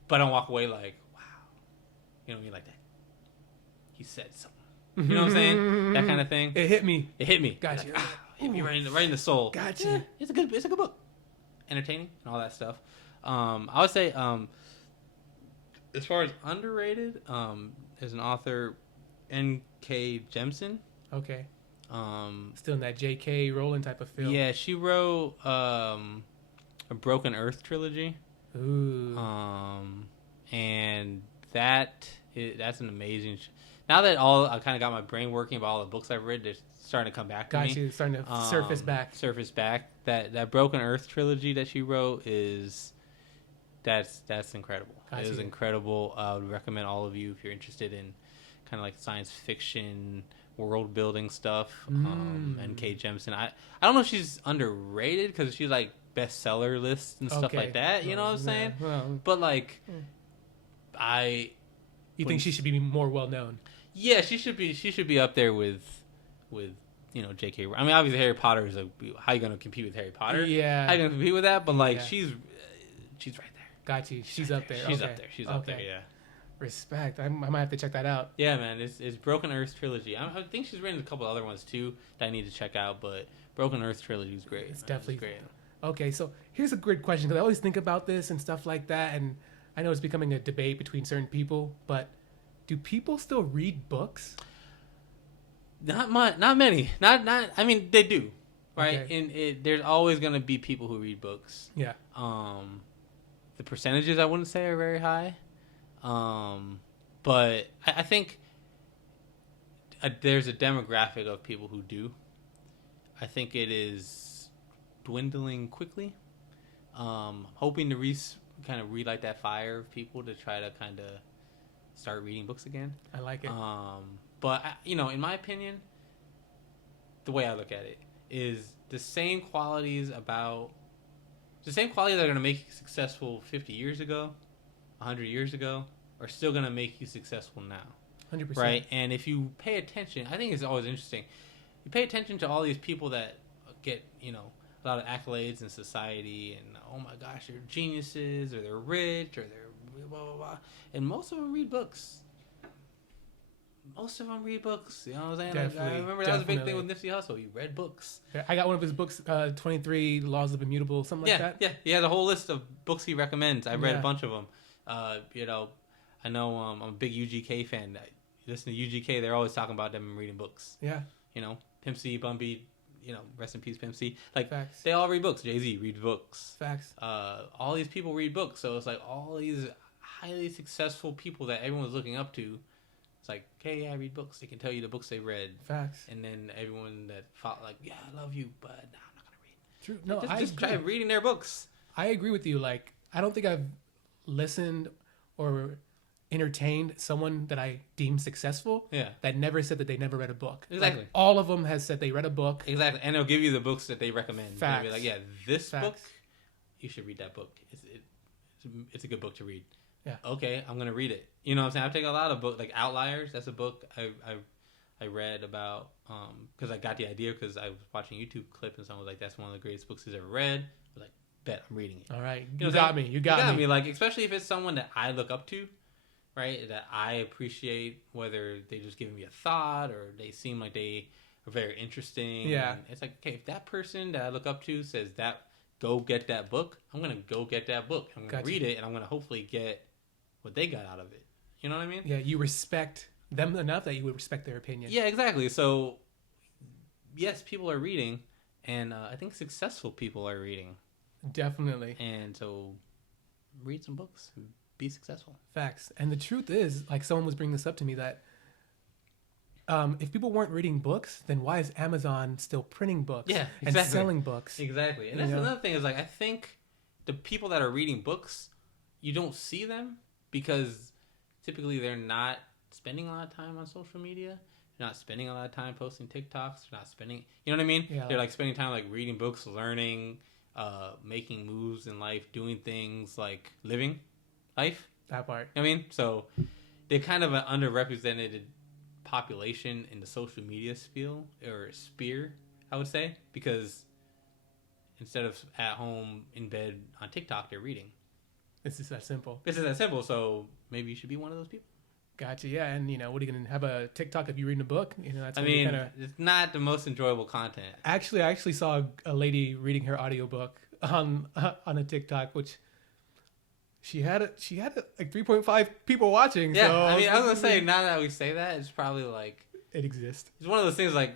but I don't walk away like, wow, you know what I mean, like that. He said something. You know what I'm saying? That kind of thing. It hit me. Gotcha. Gotcha. Like, hit me right in the soul. Gotcha. Yeah, it's a good book. Entertaining and all that stuff. I would say as far as underrated, there's an author, N.K. Jemisin. Okay. Still in that J.K. Rowling type of feel. Yeah, she wrote a Broken Earth trilogy. Ooh. And that's an amazing. Now that I kind of got my brain working about all the books I've read, they're starting to come back to me. Gotcha. Starting to surface back. That Broken Earth trilogy that she wrote that's incredible. Gotcha. It is incredible. I would recommend all of you if you're interested in kind of like science fiction, world building stuff. N.K. Jemisin. I don't know if she's underrated because she's like bestseller lists and stuff like that. You know what I'm saying? Well, But like, you think she should be more well known? Yeah, she should be up there with J.K. I mean, obviously Harry Potter is how you gonna compete with Harry Potter? Yeah. How you gonna compete with that? But like, Yeah. she's right there. Got you. She's up there. She's Okay. up there. She's up there. Yeah. Respect. I might have to check that out. Yeah, man. It's Broken Earth trilogy. I think she's written a couple other ones too that I need to check out. But Broken Earth trilogy is great. It's definitely great. Okay, so here's a good question because I always think about this and stuff like that, and I know it's becoming a debate between certain people. But do people still read books? Not much. Not many. Not. I mean, they do, right? Okay. And there's always gonna be people who read books. Yeah. The percentages I wouldn't say are very high, but I think there's a demographic of people who do. I think it is dwindling quickly. Hoping to kind of relight that fire of people to try to kind of start reading books again. I like it. But in my opinion, the way I look at it is the same qualities that are going to make you successful 50 years ago, 100 years ago, are still going to make you successful now. 100%. Right? And if you pay attention, I think it's always interesting. You pay attention to all these people that get, a lot of accolades in society, and oh my gosh, they're geniuses, or they're rich, or they're blah, blah, blah. And most of them read books. You know what I'm saying? Definitely, I remember that was a big thing with Nipsey Hussle. You read books. Yeah, I got one of his books, 23 Laws of Immutable, something like that. Yeah. He has a whole list of books he recommends. I read Yeah. a bunch of them. I know I'm a big UGK fan. You listen to UGK, they're always talking about them reading books. Yeah. Pimp C, Bun B, rest in peace, Pimp C. Like, Facts. they all read books. Jay-Z reads books. Facts. All these people read books. So it's like all these highly successful people that everyone's looking up to. It's like, hey, I read books. They can tell you the books they read. Facts. And then everyone that fought like, yeah, I love you, but no, I'm not going to read. True. No, Just try reading their books. I agree with you. Like, I don't think I've listened or entertained someone that I deemed successful that never said that they never read a book. Exactly. Like, all of them has said they read a book. Exactly. And they'll give you the books that they recommend. Facts. They'll be like, yeah, this Facts. book, you should read that book. It's a good book to read. okay, I'm gonna read it. You know what I'm saying? I take a lot of books, like Outliers. That's a book I read about because I got the idea because I was watching a YouTube clip and someone was like, "That's one of the greatest books he's ever read." I was like, "Bet I'm reading it." All right, You you know got me. You got me. Like, especially if it's someone that I look up to, right? That I appreciate, whether they just give me a thought or they seem like they are very interesting. Yeah, and it's like, okay, if that person that I look up to says that, go get that book, I'm gonna go get that book. I'm gonna read it, and I'm gonna hopefully get what they got out of it. You know what I mean? Yeah, you respect them enough that you would respect their opinion. Yeah, exactly. So, yes, people are reading, and I think successful people are reading. Definitely. And so, read some books, be successful. Facts. And the truth is, like someone was bringing this up to me, that if people weren't reading books, then why is Amazon still printing books? Yeah, and selling books? Exactly. And that's another thing is, like, I think the people that are reading books, you don't see them because typically they're not spending a lot of time on social media. They're not spending a lot of time posting TikToks. They're not spending, you know what I mean? Yeah. They're like spending time like reading books, learning, making moves in life, doing things like living life. That part. I mean, so they're kind of an underrepresented population in the social media sphere, I would say, because instead of at home in bed on TikTok, they're reading. It's just that simple. This is that simple, so maybe you should be one of those people. Gotcha. Yeah, and what are you gonna have a TikTok if you're reading a book? That's. It's not the most enjoyable content. Actually, I actually saw a lady reading her audiobook on a TikTok, which she had like 3.5 people watching. Yeah, so I was gonna say, now that we say that, it's probably like it exists. It's one of those things like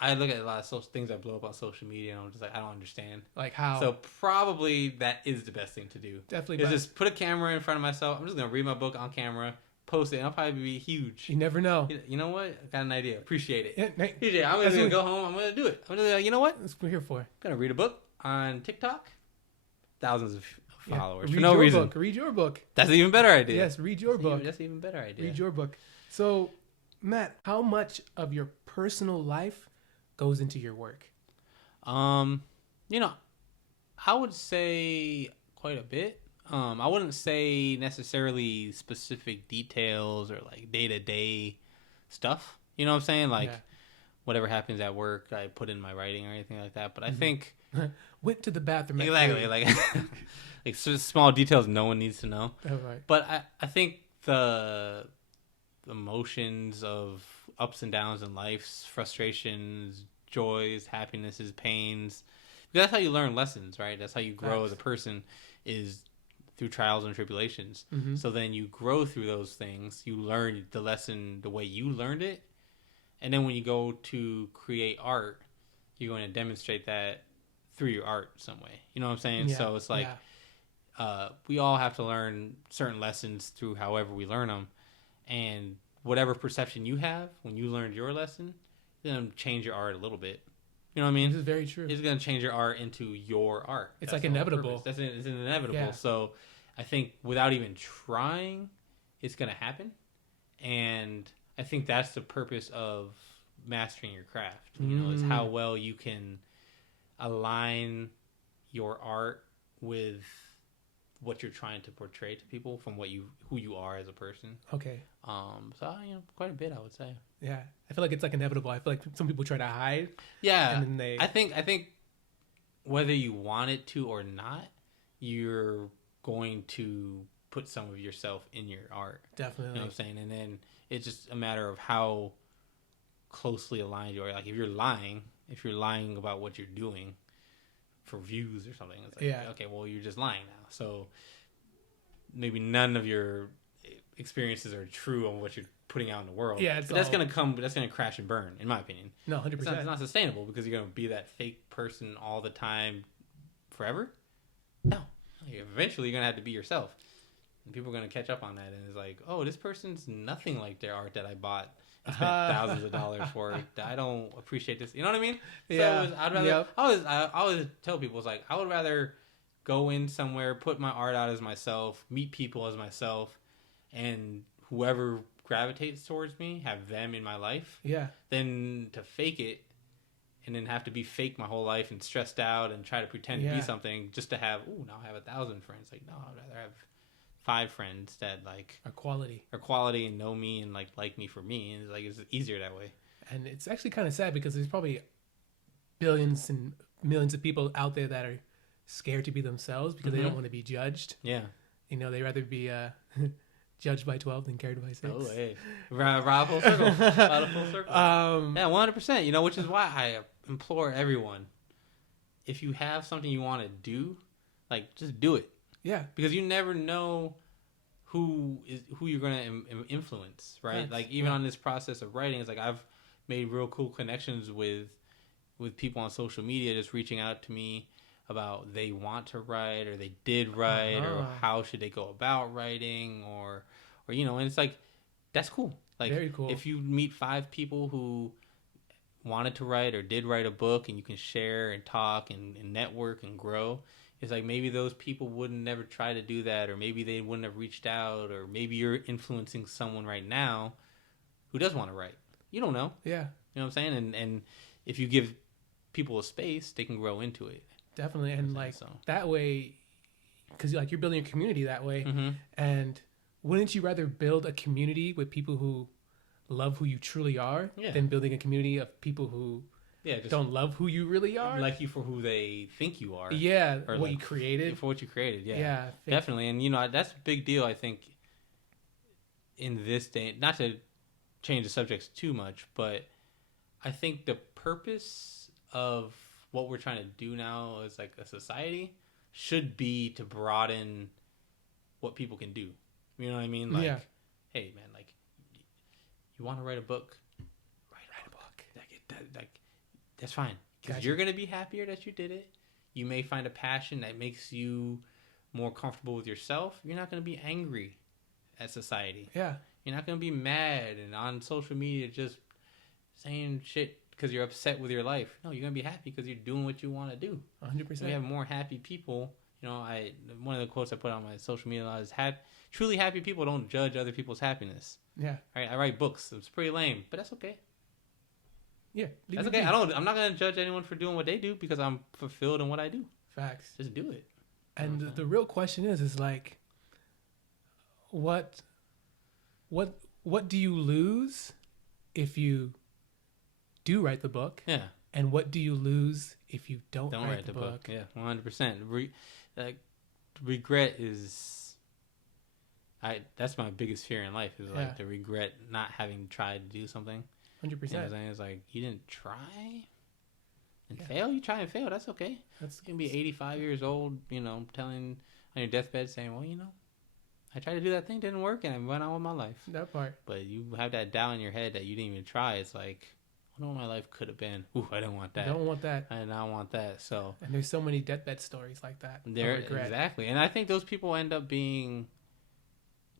I look at a lot of social things that blow up on social media, and I'm just like, I don't understand. Like how? So probably that is the best thing to do. Definitely. Is just put a camera in front of myself. I'm just gonna read my book on camera, post it, and I'll probably be huge. You never know. You know what? I got an idea. Appreciate it. Yeah, I'm gonna go home. I'm gonna do it. I'm gonna you know what? That's what we're here for. I'm gonna read a book on TikTok. Thousands of followers for no reason. Read your book. That's an even better idea. Yes, read your book. That's an even better idea. Read your book. So, Matt, how much of your personal life goes into your work? I would say quite a bit. I wouldn't say necessarily specific details or like day-to-day stuff. You know what I'm saying? Like whatever happens at work, I put in my writing or anything like that. But I think went to the bathroom. Exactly, like like small details no one needs to know. Oh, right. But I think the emotions of ups and downs in life, frustrations, joys, happinesses, pains. That's how you learn lessons, right? That's how you grow as a person, is through trials and tribulations. Mm-hmm. So then you grow through those things. You learn the lesson the way you learned it. And then when you go to create art, you're going to demonstrate that through your art some way. You know what I'm saying? Yeah. So it's like we all have to learn certain lessons through however we learn them. And whatever perception you have when you learned your lesson, it's going to change your art a little bit. You know what I mean? This is very true. It's going to change your art into your art. It's like inevitable. It's inevitable. Yeah. So I think without even trying, it's going to happen. And I think that's the purpose of mastering your craft. You know, is how well you can align your art with what you're trying to portray to people from who you are as a person. Okay. So quite a bit, I would say. Yeah, I feel like it's like inevitable. I feel like some people try to hide. Yeah, and then I think whether you want it to or not, you're going to put some of yourself in your art. Definitely. You know what I'm saying? And then it's just a matter of how closely aligned you are. Like if you're lying about what you're doing for views or something, it's like, okay, well, you're just lying now. So maybe none of your experiences are true on what you're putting out in the world. Yeah, but that's gonna crash and burn, in my opinion. No, 100%. It's not sustainable because you're gonna be that fake person all the time, forever. No, eventually you're gonna have to be yourself, and people are gonna catch up on that. And it's like, oh, this person's nothing like their art that I bought and spent thousands of dollars for. I don't appreciate this. You know what I mean? Yeah. So I'd rather. I always tell people, it's like I would rather go in somewhere, put my art out as myself, meet people as myself, and whoever gravitates towards me, have them in my life. Yeah. Than to fake it and then have to be fake my whole life and stressed out and try to pretend to be something just to have, now I have 1,000 friends. Like, no, I'd rather have 5 friends that like Are quality. are quality and know me and like me for me. And it's easier that way. And it's actually kind of sad because there's probably billions and millions of people out there that are scared to be themselves because they don't want to be judged. Yeah. You know, they rather be judged by 12 than cared by 6. Oh, hey. Right full circle. Right full circle. Yeah, 100%. You know, which is why I implore everyone, if you have something you want to do, like, just do it. Yeah. Because you never know who you're going to influence, right? Yes. Like, even on this process of writing, it's like I've made real cool connections with people on social media just reaching out to me about they want to write or they did write or how should they go about writing or you know, and it's like that's cool. Like very cool. If you meet 5 people who wanted to write or did write a book and you can share and talk and network and grow, it's like maybe those people wouldn't never try to do that, or maybe they wouldn't have reached out, or maybe you're influencing someone right now who does want to write. You don't know. Yeah. You know what I'm saying? And if you give people a space, they can grow into it. Definitely. And like that way, because like you're building a community that way. Mm-hmm. And wouldn't you rather build a community with people who love who you truly are than building a community of people who just don't love who you really are? Like you for who they think you are. Yeah. Or what like you created. For what you created. Yeah. Yeah. Definitely. And, you know, that's a big deal, I think, in this day. Not to change the subjects too much, but I think the purpose of what we're trying to do now as like a society should be to broaden what people can do. You know what I mean? Like, hey man, like you want to write a book, write a book. Like that's fine. Because you're gonna be happier that you did it. You may find a passion that makes you more comfortable with yourself. You're not gonna be angry at society. Yeah. You're not gonna be mad and on social media just saying shit because you're upset with your life. No, you're gonna be happy because you're doing what you want to do. 100%. We have more happy people. You know, one of the quotes I put on my social media is truly happy people don't judge other people's happiness. Yeah. Right. I write books. It's pretty lame, but that's okay. Yeah. That's okay. I'm not gonna judge anyone for doing what they do because I'm fulfilled in what I do. Facts. Just do it. And the real question is like, what do you lose if you do write the book? Yeah. And what do you lose if you don't write the book? Yeah, 100%. Regret is, that's my biggest fear in life is like the regret not having tried to do something. 100%. You know what I'm saying? It's like you didn't try and fail. You try and fail. That's okay. That's gonna be 85 years old. You know, telling on your deathbed, saying, "Well, you know, I tried to do that thing, didn't work, and I went on with my life." That part. But you have that doubt in your head that you didn't even try. It's like, I wonder what my life could have been. Ooh, I didn't want that. Don't want that. I did not want that. So. And there's so many deathbed stories like that. There, exactly. And I think those people end up being,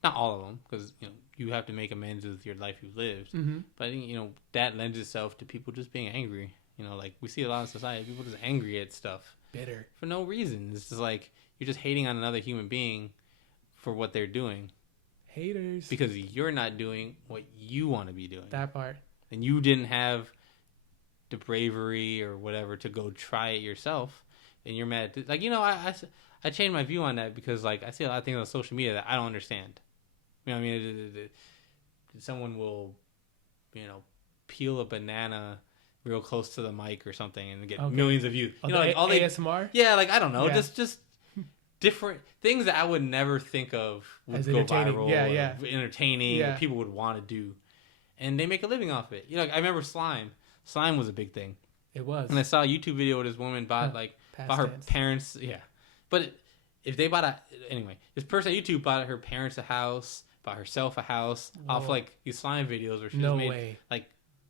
not all of them, because you know you have to make amends with your life you've lived. Mm-hmm. But I think you know that lends itself to people just being angry. You know, like we see a lot in society, people just angry at stuff, bitter for no reason. It's just like you're just hating on another human being for what they're doing. Haters. Because you're not doing what you want to be doing. That part. And you didn't have the bravery or whatever to go try it yourself, and you're mad. Like, you know, I changed my view on that because like I see a lot of things on social media that I don't understand. You know what I mean? Someone will, you know, peel a banana real close to the mic or something and get millions of views. You know, like all ASMR? Yeah, like I don't know, just different things that I would never think of would go viral. Yeah. Entertaining, or people would want to do, and they make a living off it. You know, like, I remember slime. Slime was a big thing. It was. And I saw a YouTube video where this woman bought her parents. Yeah, but if they bought this person on YouTube bought her parents a house, bought herself a house off like these slime videos where she just made like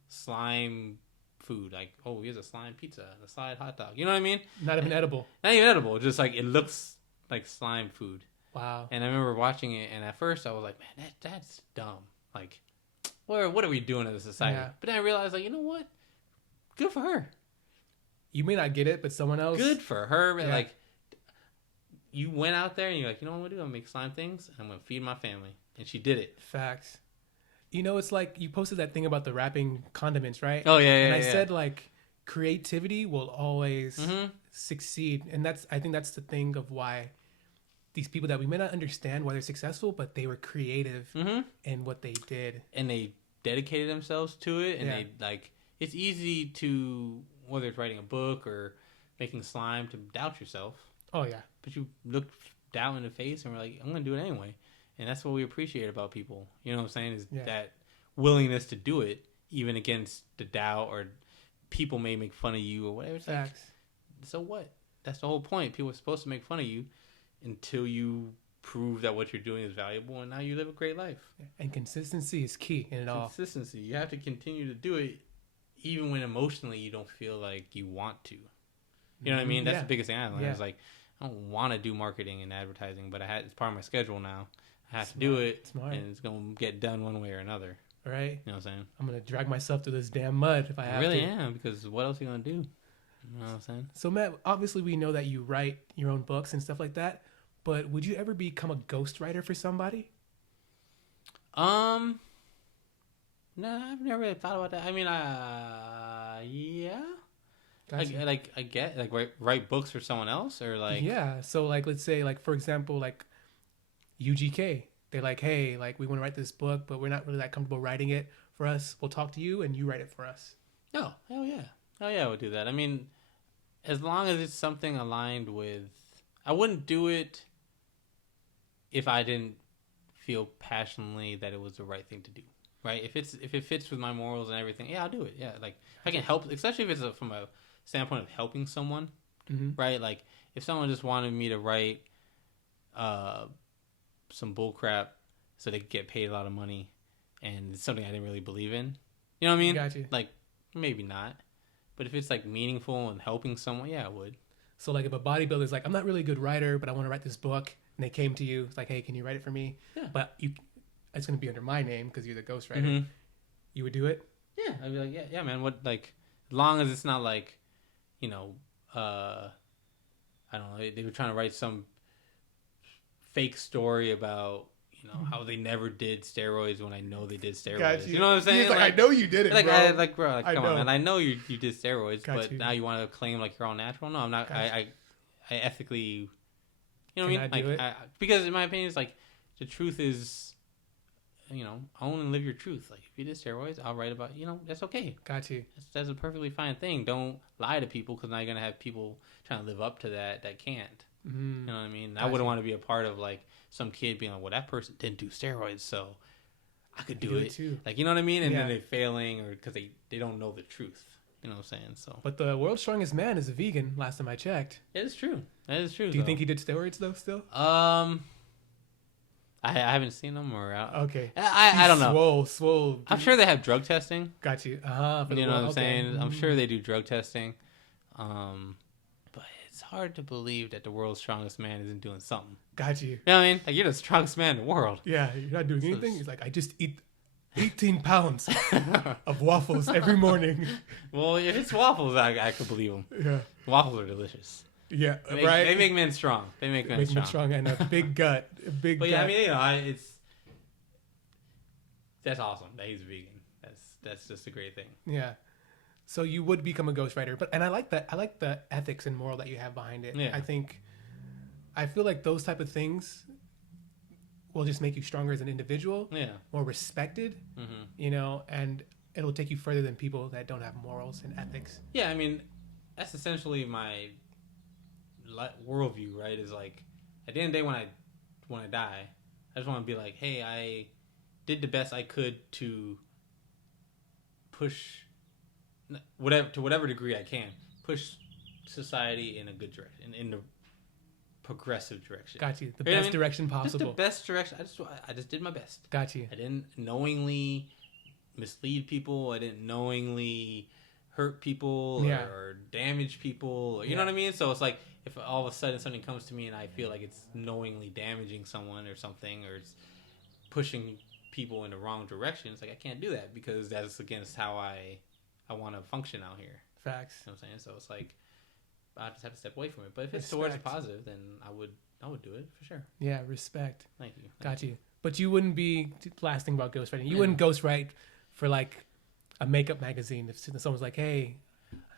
slime food. Like, oh, here's a slime pizza, a slime hot dog. You know what I mean? Not even edible. Not even edible. Just like it looks like slime food. Wow. And I remember watching it, and at first I was like, man, that's dumb. Like, what are we doing as a society? Yeah. But then I realized, like, you know what? Good for her. You may not get it, but someone else. Good for her. Yeah. Like, you went out there and you're like, you know what I'm going to do? I'm going to make slime things and I'm going to feed my family. And she did it. Facts. You know, it's like you posted that thing about the wrapping condiments, right? Oh, yeah, And I said, like, creativity will always succeed. And I think that's the thing of why these people that we may not understand why they're successful, but they were creative in what they did. And they dedicated themselves to it. And they like, it's easy to, whether it's writing a book or making slime, to doubt yourself. Oh, yeah. But you look doubt in the face and we're like, I'm going to do it anyway. And that's what we appreciate about people. You know what I'm saying? Is that willingness to do it, even against the doubt, or people may make fun of you or whatever. It's like, so what? That's the whole point. People are supposed to make fun of you until you prove that what you're doing is valuable, and now you live a great life. And consistency is key in it all. Consistency. You have to continue to do it even when emotionally you don't feel like you want to. You know what I mean? That's the biggest thing I learned. It's like, I don't want to do marketing and advertising, but it's part of my schedule now. I have to do it, and it's going to get done one way or another. Right? You know what I'm saying? I'm going to drag myself through this damn mud if I have to. I really am, because what else are you going to do? You know what I'm saying? So, Matt, obviously we know that you write your own books and stuff like that, but would you ever become a ghostwriter for somebody? No, I've never really thought about that. I mean, yeah. Gotcha. I get, like, write books for someone else, or like... Yeah, so, like, let's say, like, for example, like, UGK. They're like, hey, like, we want to write this book, but we're not really that comfortable writing it for us. We'll talk to you, and you write it for us. Oh, hell yeah. Oh yeah, I would do that. I mean, as long as it's something aligned with... I wouldn't do it if I didn't feel passionately that it was the right thing to do. Right? If it fits with my morals and everything, yeah, I'll do it. Yeah, like, if I can help, especially if it's from a standpoint of helping someone, right? Like, if someone just wanted me to write some bull crap so they could get paid a lot of money, and it's something I didn't really believe in, you know what I mean? Got you. Like, maybe not. But if it's, like, meaningful and helping someone, yeah, I would. So, like, if a bodybuilder's like, I'm not really a good writer, but I want to write this book, and they came to you, it's like, hey, can you write it for me? Yeah. But it's going to be under my name because you're the ghostwriter. You would do it? Yeah. I'd be like, yeah, man. What, like, as long as it's not like, you know, I don't know, they were trying to write some fake story about, you know, how they never did steroids when I know they did steroids. Got you. You know what I'm saying? Like, I know you did it, bro. Come on, man. I know you did steroids, but now you want to claim like you're all natural? No, I'm not. I ethically, you know what I mean? Like, because in my opinion, it's like, the truth is, you know, own and live your truth. Like, if you did steroids, I'll write about, you know, that's okay. Got you. That's a perfectly fine thing. Don't lie to people, because now you're going to have people trying to live up to that can't. You know what I mean? I wouldn't want to be a part of, like, some kid being like, well, that person didn't do steroids, so I could do it too. Like, you know what I mean? And then they're failing, or because they don't know the truth. You know what I'm saying? So, but the world's strongest man is a vegan, last time I checked. It is true. That is true. Do you think he did steroids, though, still? I haven't seen them, or okay. I don't know. Swole. I'm sure they have drug testing. Got you. You know what I'm saying? I'm sure they do drug testing. But it's hard to believe that the world's strongest man isn't doing something. Got you. You know what I mean? Like, you're the strongest man in the world. Yeah, you're not doing anything. He's like, I just eat 18 pounds of waffles every morning. Well, if it's waffles, I could believe them. Yeah. Waffles are delicious. Yeah, right. They make men strong. They make men strong. And a big gut. But yeah, I mean, you know, that's awesome that he's vegan. That's just a great thing. Yeah. So you would become a ghostwriter, and I like that. I like the ethics and moral that you have behind it. Yeah. I feel like those type of things will just make you stronger as an individual. Yeah. More respected. You know, and it'll take you further than people that don't have morals and ethics. Yeah, I mean, that's essentially my worldview, right? Is like, at the end of the day, when I die, I just want to be like, hey, I did the best I could to push whatever degree I can, push society in a good direction, in the progressive direction. Got you. The best direction possible. Just the best direction. I just did my best. Got you. I didn't knowingly mislead people. I didn't knowingly hurt people or damage people. Or, you know what I mean? So it's like, if all of a sudden something comes to me and I feel like it's knowingly damaging someone or something, or it's pushing people in the wrong direction, it's like, I can't do that, because that's against how I want to function out here. Facts. You know what I'm saying? So it's like, I just have to step away from it. But if it's towards positive, then I would do it for sure. Yeah, respect. Thank you. Got you. But you wouldn't be, last thing about ghostwriting, you wouldn't ghostwrite for like a makeup magazine if someone's like, hey.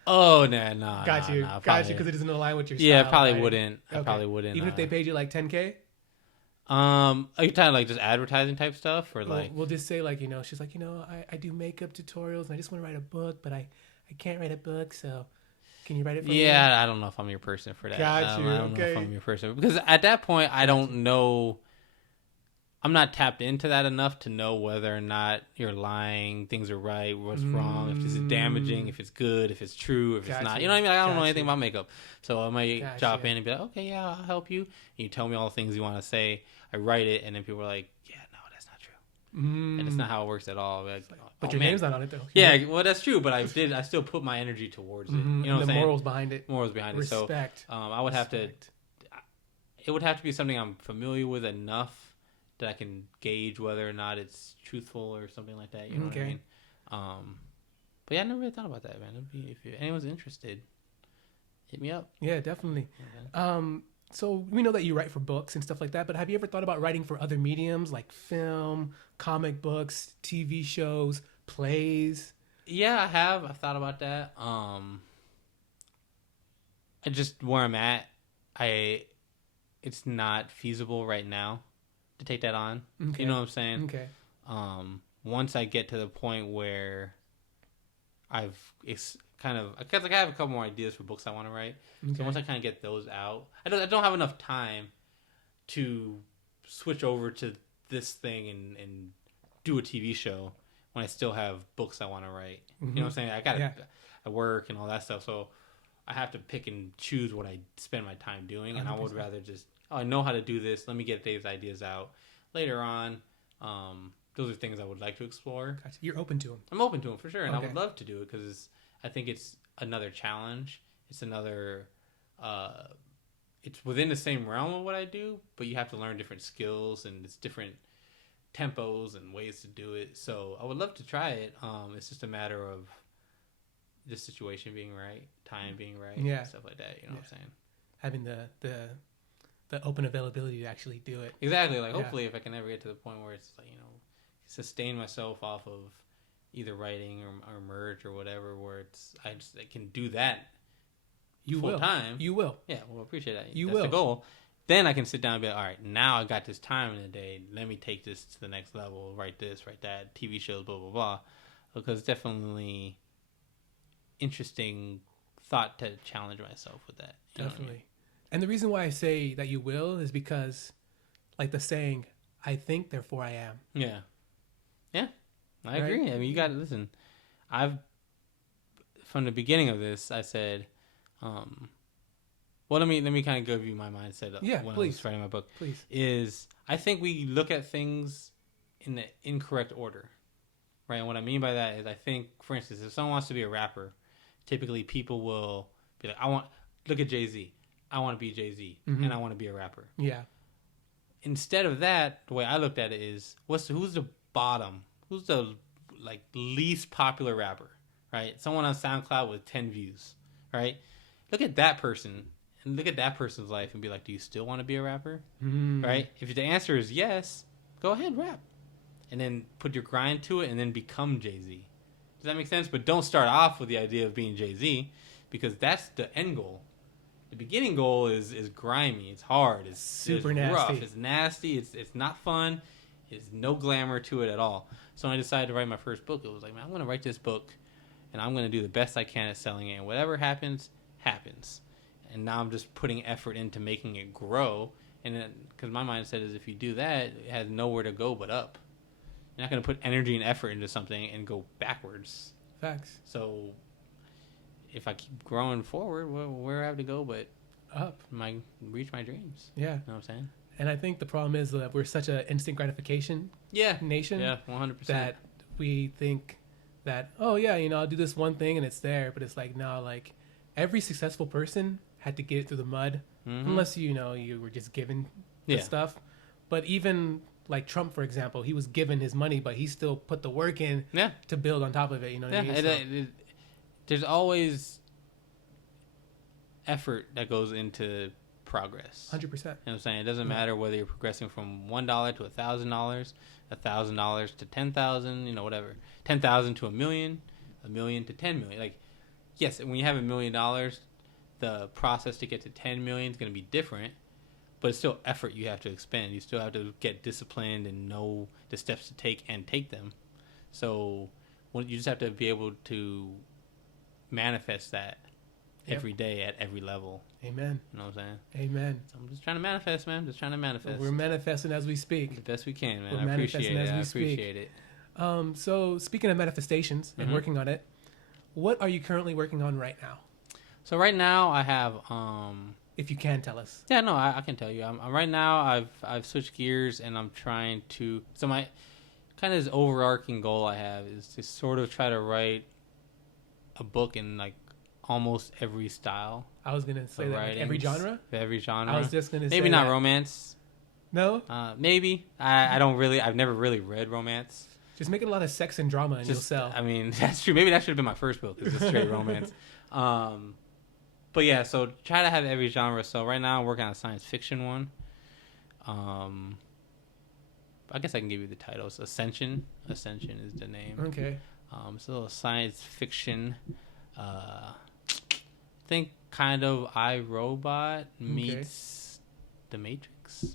Oh, no. Got you, because it doesn't align with your style. Yeah, I probably wouldn't. I probably wouldn't. Even if they paid you like $10K? Are you talking like just advertising type stuff, or like? We'll just say like, she's like, I do makeup tutorials and I just want to write a book, but I can't write a book, so can you write it for me? Yeah, I don't know if I'm your person for that. Got you. I don't know if Okay. I'm your person because at that point I don't know. I'm not tapped into that enough to know whether or not you're lying, things are right, what's wrong, if this is damaging, if it's good, if it's true, if it's not. You know what I mean? Like, I don't know anything about makeup. So I might drop in and be like, okay, yeah, I'll help you. And you tell me all the things you want to say. I write it, and then people are like, yeah, no, that's not true. And it's not how it works at all. Like, but your name's not on it, though. Yeah, well, that's true, but I still put my energy towards it. You know what I'm saying? Morals behind it. Respect. So I would have to, it would have to be something I'm familiar with enough that I can gauge whether or not it's truthful or something like that. You know what I mean? But yeah, I never really thought about that, man. If anyone's interested, hit me up. Yeah, definitely. Okay. So we know that you write for books and stuff like that, but have you ever thought about writing for other mediums like film, comic books, TV shows, plays? Yeah, I have. I've thought about that. I just where I'm at, it's not feasible right now to take that on. Okay. You know what I'm saying? Okay. Once I get to the point where it's kind of, because like I have a couple more ideas for books I want to write. Okay. So once I kind of get those out, I don't have enough time to switch over to this thing and do a TV show when I still have books I want to write. You know what I'm saying? I work and all that stuff, so I have to pick and choose what I spend my time doing, and 100%. I would rather just, I know how to do this. Let me get these ideas out later on. Those are things I would like to explore. Gotcha. You're open to them. I'm open to them for sure, and I would love to do it because I think it's another challenge. It's another. It's within the same realm of what I do, but you have to learn different skills and it's different tempos and ways to do it. So I would love to try it. It's just a matter of the situation being right, time being right, and stuff like that. You know what I'm saying? Having the open availability to actually do it. Exactly. Like hopefully if I can ever get to the point where it's like, sustain myself off of either writing or merch or whatever, where I can do that full time. You will. Yeah, well, appreciate that. That's the goal. Then I can sit down and be like, all right, now I got this time in the day. Let me take this to the next level. Write this, write that, TV shows, blah, blah, blah. Because it's definitely interesting thought to challenge myself with that. Definitely. I mean? And the reason why I say that you will is because, like the saying, I think, therefore I am. Yeah. Yeah. I agree. I mean, you got to listen. From the beginning of this, I said, well, let me kind of give you my mindset when I was writing my book. Please. I think we look at things in the incorrect order, right? And what I mean by that is I think, for instance, if someone wants to be a rapper, typically people will be like, look at Jay-Z. I want to be Jay-Z, and I want to be a rapper. Yeah. Instead of that, the way I looked at it is, who's the bottom? Who's the least popular rapper, right? Someone on SoundCloud with 10 views, right? Look at that person and look at that person's life and be like, do you still want to be a rapper? Right? If the answer is yes, go ahead, rap. And then put your grind to it and then become Jay-Z. Does that make sense? But don't start off with the idea of being Jay-Z because that's the end goal. The beginning goal is grimy. It's hard. It's super nasty. Rough. It's nasty. It's not fun. There's no glamour to it at all. So when I decided to write my first book, it was like, man, I'm going to write this book, and I'm going to do the best I can at selling it. And whatever happens, happens. And now I'm just putting effort into making it grow. And because my mindset is if you do that, it has nowhere to go but up. You're not going to put energy and effort into something and go backwards. Facts. So if I keep growing forward, where I have to go but up, reach my dreams. Yeah. You know what I'm saying? And I think the problem is that we're such an instant gratification nation. Yeah, 100%. That we think that, oh, yeah, I'll do this one thing and it's there. But it's like, no, every successful person had to get it through the mud. Unless, you were just given the stuff. But even like Trump, for example, he was given his money, but he still put the work in to build on top of it. You know what I mean? There's always effort that goes into progress. 100%. You know what I'm saying? It doesn't matter whether you're progressing from $1 to $1,000, $1,000 to 10,000, whatever. 10,000 to $1 million, $1 million to 10 million. Like, yes, when you have $1 million, the process to get to 10 million is going to be different, but it's still effort you have to expend. You still have to get disciplined and know the steps to take and take them. So you just have to be able to manifest that every day at every level. Amen. You know what I'm saying? Amen. So I'm just trying to manifest, man. Just trying to manifest. We're manifesting as we speak. The best we can, man. We're I appreciate manifesting it. as we I speak. appreciate it. So speaking of manifestations and working on it, what are you currently working on right now? So right now I have if you can tell us. Yeah, no, I can tell you. I'm right now I've switched gears and I'm trying to. So my kind of this overarching goal I have is to sort of try to write a book in like almost every style. I was gonna say that like every genre. Every genre. I was just gonna say maybe not that. Romance. No. Maybe I don't really. I've never really read romance. Just make it a lot of sex and drama and you'll sell. I mean, that's true. Maybe that should have been my first book. Is just straight romance. But yeah, so try to have every genre. So right now I'm working on a science fiction one. I guess I can give you the titles. Ascension. Ascension is the name. Okay. It's a little science fiction. Think kind of iRobot meets The Matrix.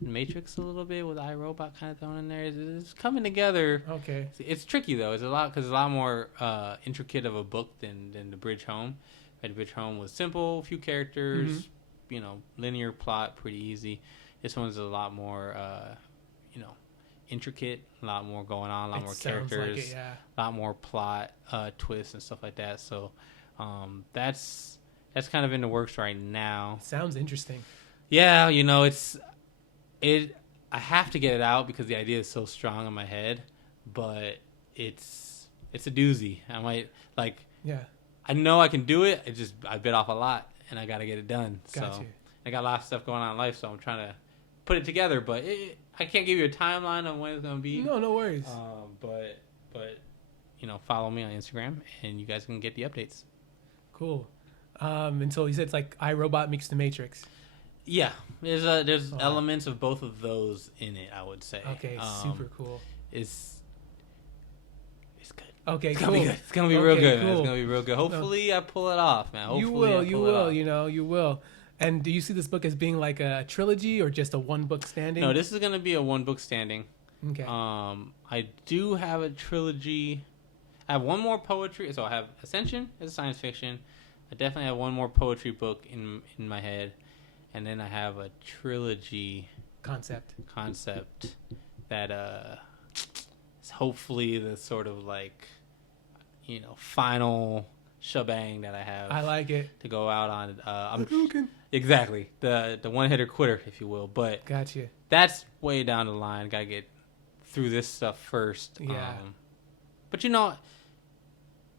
Matrix a little bit with iRobot kind of thrown in there. It's coming together. Okay. It's tricky though. It's a lot more intricate of a book than The Bridge Home. The Bridge Home was simple, few characters, linear plot, pretty easy. This one's a lot more, intricate, a lot more going on, a lot more characters, like it, yeah. a lot more plot, twists and stuff like that. So that's kind of in the works right now. Sounds interesting. Yeah, I have to get it out because the idea is so strong in my head, but it's a doozy. I might I know I can do it. I bit off a lot and I got to get it done. Got you. I got a lot of stuff going on in life, so I'm trying to put it together, but I can't give you a timeline on when it's going to be. No worries. But follow me on Instagram and you guys can get the updates. Cool. And so you said it's like iRobot meets The Matrix. Yeah, there's elements of both of those in it, I would say. Okay, super cool. It's good. Okay, it's cool. Gonna be good. It's gonna be real good. Cool. Man. It's gonna be real good. Hopefully, I pull it off, man. Hopefully you will. You will. And do you see this book as being like a trilogy or just a one book standing? No, this is gonna be a one book standing. Okay. I do have a trilogy. I have one more poetry. So I have Ascension as science fiction. I definitely have one more poetry book in my head. And then I have a trilogy concept that is hopefully the sort of like, final shebang that I have. I like it. To go out on. Exactly. The one-hitter quitter, if you will. But gotcha. That's way down the line. Got to get through this stuff first. Yeah. But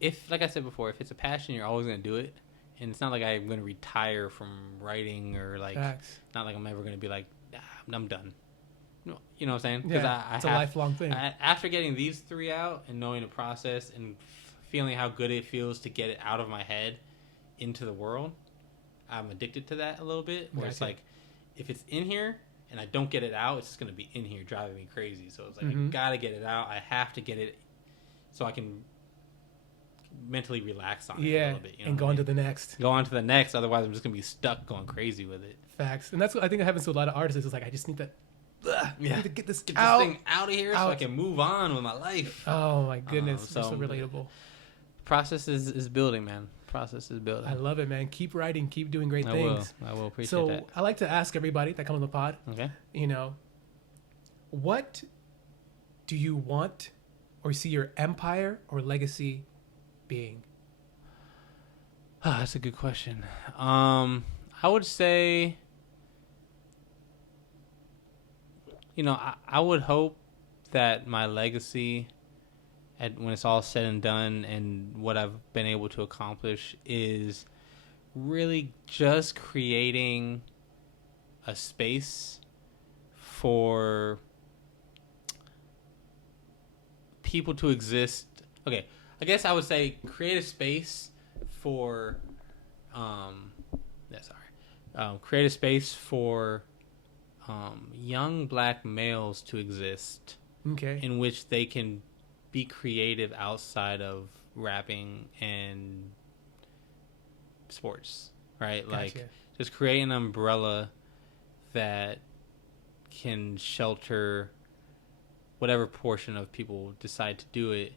if, like I said before, if it's a passion, you're always going to do it. And it's not like I'm going to retire from writing or like, Facts. Not like I'm ever going to be like, I'm done. You know what I'm saying? Yeah, it's a lifelong thing. After getting these 3 out and knowing the process and feeling how good it feels to get it out of my head into the world, I'm addicted to that a little bit. Where it's like, if it's in here and I don't get it out, it's just going to be in here driving me crazy. So it's like, I got to get it out. I have to get it so I can mentally relax on it a little bit, and go on to the next. Otherwise I'm just gonna be stuck going crazy with it. Facts. And that's what I think that happens to a lot of artists. It's like, I just need to get this thing out of here so I can move on with my life. Oh my goodness. So relatable. Process is building, man. Process is building. I love it, man. Keep writing, keep doing great things. I will appreciate that. So I like to ask everybody that comes on the pod, okay, what do you want or see your empire or legacy being? That's a good question. I would say, I would hope that my legacy, when it's all said and done, and what I've been able to accomplish, is really just creating a space for people to exist. Okay. I guess I would say create a space for, create a space for young black males to exist. Okay. In which they can be creative outside of rapping and sports, right? Gotcha. Like just create an umbrella that can shelter whatever portion of people decide to do it,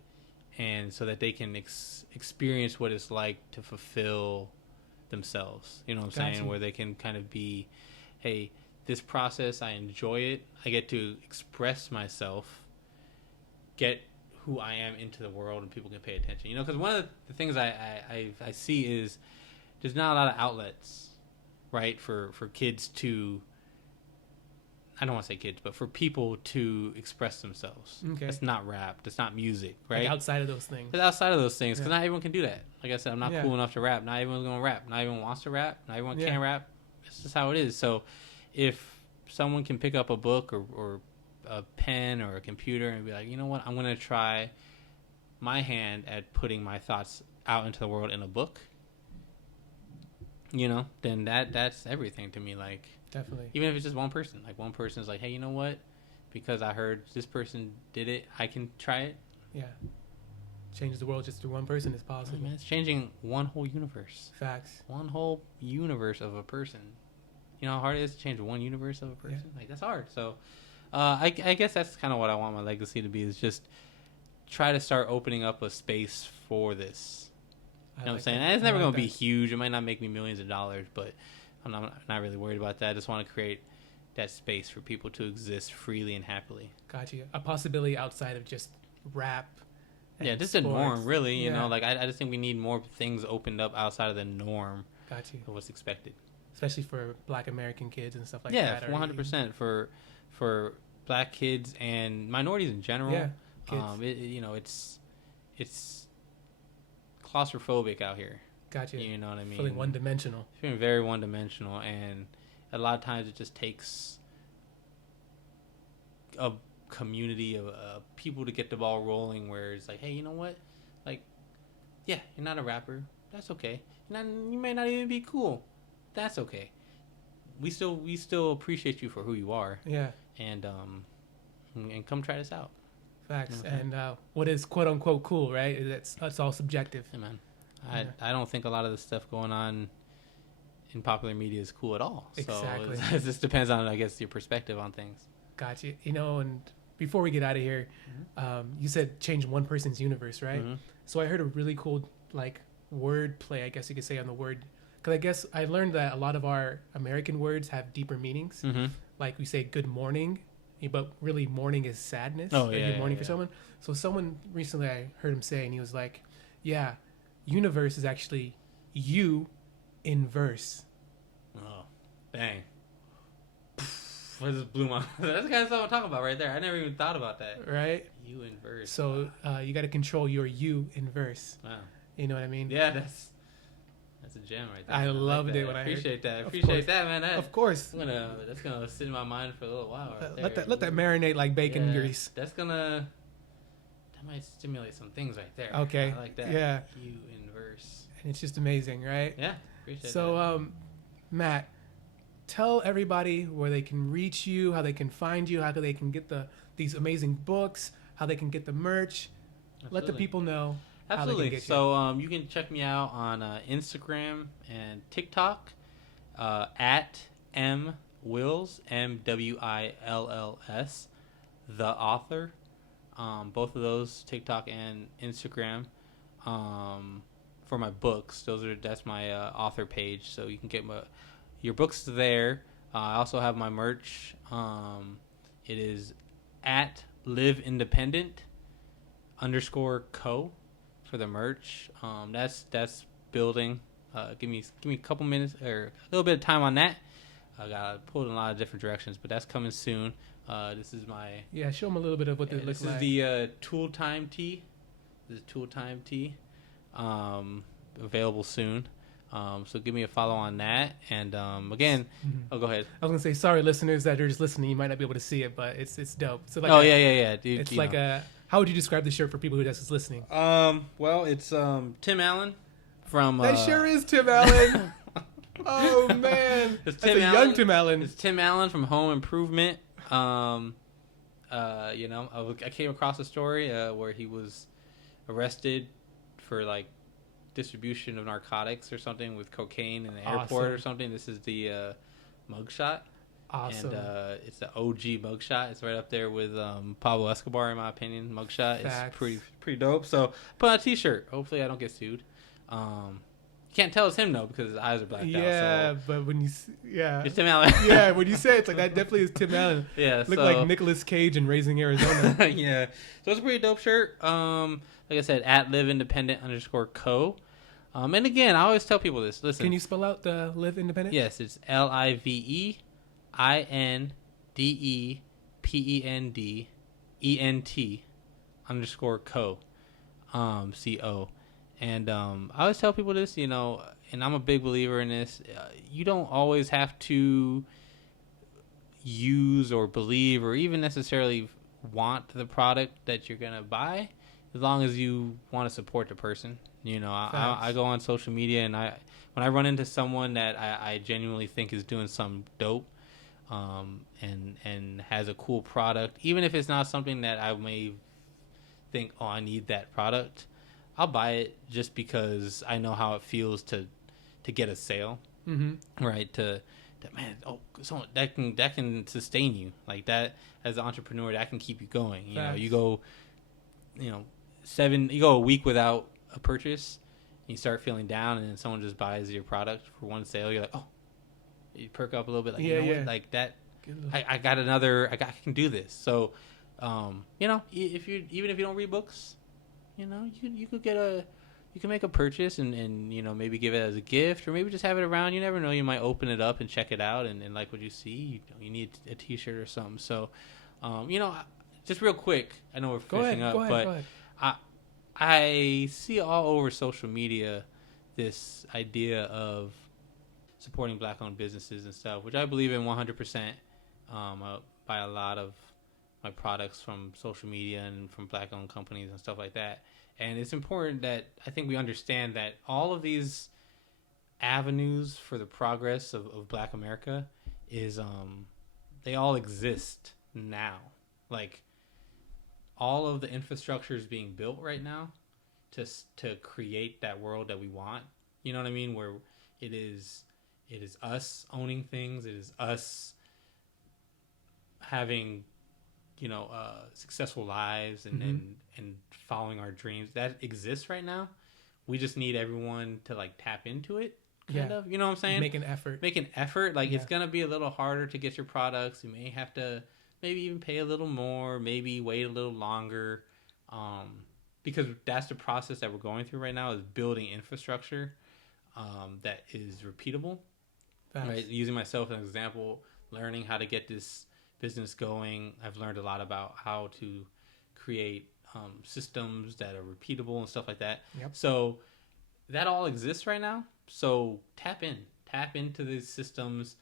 and so that they can experience what it's like to fulfill themselves. You know what I'm saying? Where they can kind of be, hey, this process, I enjoy it. I get to express myself, get who I am into the world, and people can pay attention. You know, because one of the things I see is there's not a lot of outlets, right, for kids to, I don't want to say kids, but for people to express themselves. Okay. That's not rap. That's not music, right? Like outside of those things. But outside of those things, because not everyone can do that. Like I said, I'm not Yeah. cool enough to rap. Not everyone's going to rap. Not everyone wants to rap. Not everyone can rap. It's just how it is. So if someone can pick up a book or a pen or a computer and be like, you know what, I'm going to try my hand at putting my thoughts out into the world in a book, you know, then that's everything to me. Like, definitely. even if it's just one person, like one person is like, hey, you know what, because I heard this person did it, I can try it. Yeah. Change the world just through one person is possible. Man, it's changing one whole universe. Facts. One whole universe of a person. You know how hard it is to change one universe of a person? Like, that's hard. So I guess that's kind of what I want my legacy to be, is just try to start opening up a space for this. You know what I'm saying? And it's never going to be huge. It might not make me millions of dollars, but I'm not really worried about that. I just want to create that space for people to exist freely and happily. Got you. A possibility outside of just rap. Yeah, just a norm, really. You know, like I just think we need more things opened up outside of the norm. Got you. Of what's expected. Especially for Black American kids and stuff like that. Yeah, 100% for Black kids and minorities in general. Yeah, kids. You know, it's claustrophobic out here. Gotcha. You know what I mean? Feeling one-dimensional. Feeling very one-dimensional, and a lot of times it just takes a community of people to get the ball rolling, where it's like, hey, you know what? Like, yeah, you're not a rapper. That's okay. You may not even be cool. That's okay. We still appreciate you for who you are. Yeah. And come try this out. Facts. Okay. And what is quote unquote cool, right? That's all subjective. Yeah, man. I don't think a lot of the stuff going on in popular media is cool at all. Exactly. So it just depends on, I guess, your perspective on things. Gotcha. You know, and before we get out of here, you said change one person's universe, right? Mm-hmm. So I heard a really cool, like, word play, I guess you could say, on the word. Because I guess I learned that a lot of our American words have deeper meanings. Mm-hmm. Like we say good morning, but really morning is sadness. Oh, yeah. Good morning for someone. So someone recently, I heard him say, and he was like, yeah, universe is actually you in verse. Oh, dang. That just blew my... That's the kind of stuff I'm talking about right there. I never even thought about that. Right? You in verse. So you got to control your you in verse. Wow. You know what I mean? Yeah, that's a gem right there. I loved it when I appreciate heard that. I appreciate that, man. Of course. That's gonna sit in my mind for a little while. Right let that marinate like bacon grease. That might stimulate some things right there. Okay. I like that. Yeah. You in verse. And it's just amazing, right? Yeah. Appreciate that. So, Matt, tell everybody where they can reach you, how they can find you, how they can get these amazing books, how they can get the merch. Absolutely. Let the people know. Absolutely. So you can check me out on Instagram and TikTok at MWills, MWILLS, the author. Both of those, TikTok and Instagram, for my books. That's my author page, so you can get your books there. I also have my merch. It is at liveindependent_co. For the merch, that's building. Give me a couple minutes or a little bit of time on that. I got pulled in a lot of different directions, but that's coming soon. This is my show them a little bit of what they look like. This is the Tool Time tee. This is Tool Time tee. Available soon. So give me a follow on that. And again, go ahead. I was gonna say, sorry, listeners that are just listening, you might not be able to see it, but it's dope. So like yeah, dude. It's like a. How would you describe the shirt for people who are just listening? Well, it's Tim Allen from. That sure is Tim Allen. Oh man, it's young Tim Allen. It's Tim Allen from Home Improvement. I came across a story where he was arrested for like distribution of narcotics or something with cocaine in the airport or something. This is the mugshot. Awesome. And it's the OG mugshot. It's right up there with Pablo Escobar, in my opinion. Mugshot Facts. is pretty dope. So put on a t-shirt. Hopefully I don't get sued. You can't tell it's him though because his eyes are blacked out. Yeah, So but when you it's Tim Allen. yeah, when you say it, it's like that definitely is Tim Allen. Yeah, Look like Nicolas Cage in Raising Arizona. Yeah, so it's a pretty dope shirt. Like I said, at liveindependent_co. And again, I always tell people this. Listen, Can you spell out the Live Independent? yes, it's LIVEINDEPENDENT_co. CO. And I always tell people this, and I'm a big believer in this. You don't always have to use or believe or even necessarily want the product that you're going to buy, as long as you want to support the person. I go on social media, and when I run into someone that I genuinely think is doing something dope, and has a cool product, even if it's not something that I may think, I need that product, I'll buy it just because I know how it feels to get a sale, right? So that can sustain you like that as an entrepreneur. That can keep you going. You go, you go a week without a purchase, and you start feeling down, and then someone just buys your product for one sale. You're like, oh, you perk up a little bit, like what? Like that. I can do this. So, if you don't read books, you can make a purchase and maybe give it as a gift, or maybe just have it around. You never know, you might open it up and check it out and like what you see. You need a t-shirt or something. So just real quick, I know we're finishing up, but I see all over social media this idea of supporting black-owned businesses and stuff, which I believe in 100%. Buy a lot of my products from social media and from black-owned companies and stuff like that. And it's important that I think we understand that all of these avenues for the progress of Black America is they all exist now. Like, all of the infrastructure is being built right now to create that world that we want. You know what I mean? Where it is us owning things. It is us having successful lives and following our dreams. That exists right now. We just need everyone to tap into it, kind of. You know what I'm saying? Make an effort. It's gonna be a little harder to get your products. You may have to maybe even pay a little more, maybe wait a little longer, because that's the process that we're going through right now, is building infrastructure that is repeatable. Right? Using myself as an example, learning how to get this business going. I've learned a lot about how to create systems that are repeatable and stuff like that. Yep. So that all exists right now. So tap into these systems.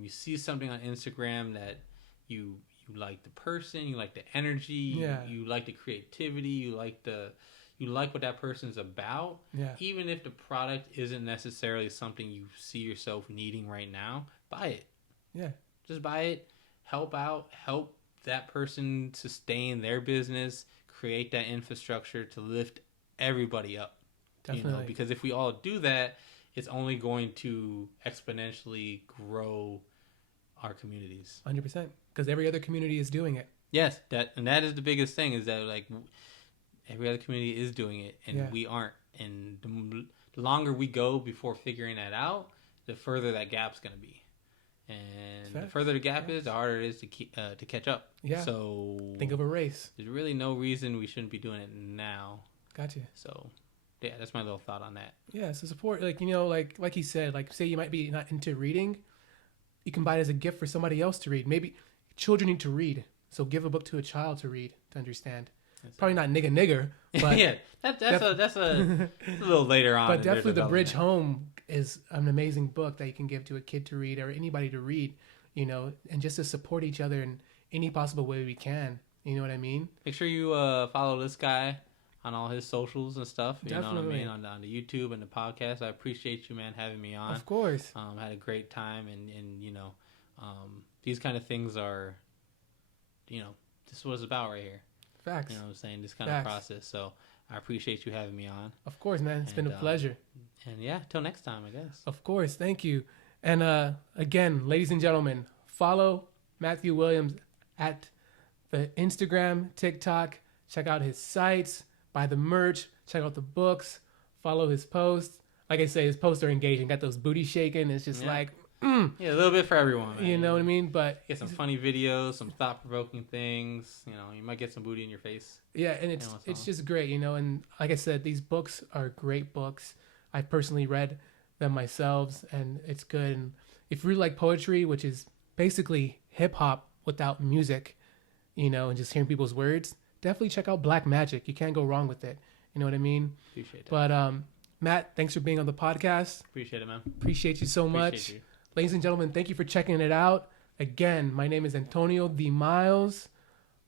You see something on Instagram that you like the person, you like the energy, you like the creativity, you like what that person's about. Yeah. Even if the product isn't necessarily something you see yourself needing right now, buy it. Yeah. Just buy it. Help that person sustain their business, create that infrastructure to lift everybody up. Definitely. Because if we all do that, it's only going to exponentially grow our communities. 100%. Because every other community is doing it. Yes, that is the biggest thing, is that every other community is doing it, and we aren't. And the longer we go before figuring that out, the further that gap's going to be. And the further the gap is, the harder it is to catch up. Yeah. So think of a race. There's really no reason we shouldn't be doing it now. Gotcha. So yeah, that's my little thought on that. Yeah. So support, like he said, say you might be not into reading, you can buy it as a gift for somebody else to read. Maybe children need to read, so give a book to a child to read to understand. Probably not nigger, but yeah, that's a little later on. But definitely, The Bridge Home is an amazing book that you can give to a kid to read, or anybody to read, and just to support each other in any possible way we can. You know what I mean? Make sure you follow this guy on all his socials and stuff. You know what I mean? On the YouTube and the podcast. I appreciate you, man, having me on. Of course. I had a great time, and these kind of things are, this is what it's about right here. Facts. You know what I'm saying? This kind of process. So I appreciate you having me on. Of course, man. It's been a pleasure. And yeah, till next time, I guess. Of course. Thank you. And again, ladies and gentlemen, follow Matthew Williams at the Instagram, TikTok. Check out his sites, buy the merch, check out the books, follow his posts. Like I say, his posts are engaging. Got those booty shaking. It's just like, Yeah, a little bit for everyone, man. You know what I mean? But get some funny videos, some thought-provoking things. You know, you might get some booty in your face. Yeah, and it's just great, And like I said, these books are great books. I personally read them myself, and it's good. And if you really like poetry, which is basically hip hop without music, and just hearing people's words, definitely check out Blxck Magic. You can't go wrong with it. You know what I mean? Appreciate that. But Matt, thanks for being on the podcast. Appreciate it, man. Appreciate you so much. You. Ladies and gentlemen, thank you for checking it out. Again, my name is Antonio D. Miles.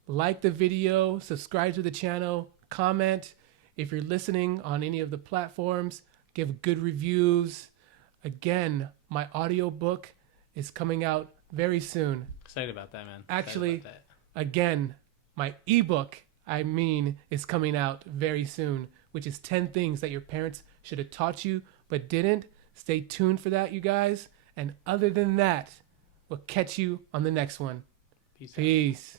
Like the video, subscribe to the channel, comment. If you're listening on any of the platforms, give good reviews. Again, my audiobook is coming out very soon. Excited about that, man. Actually, again, my ebook, is coming out very soon, which is 10 things that your parents should have taught you but didn't. Stay tuned for that, you guys. And other than that, we'll catch you on the next one. Peace. Peace.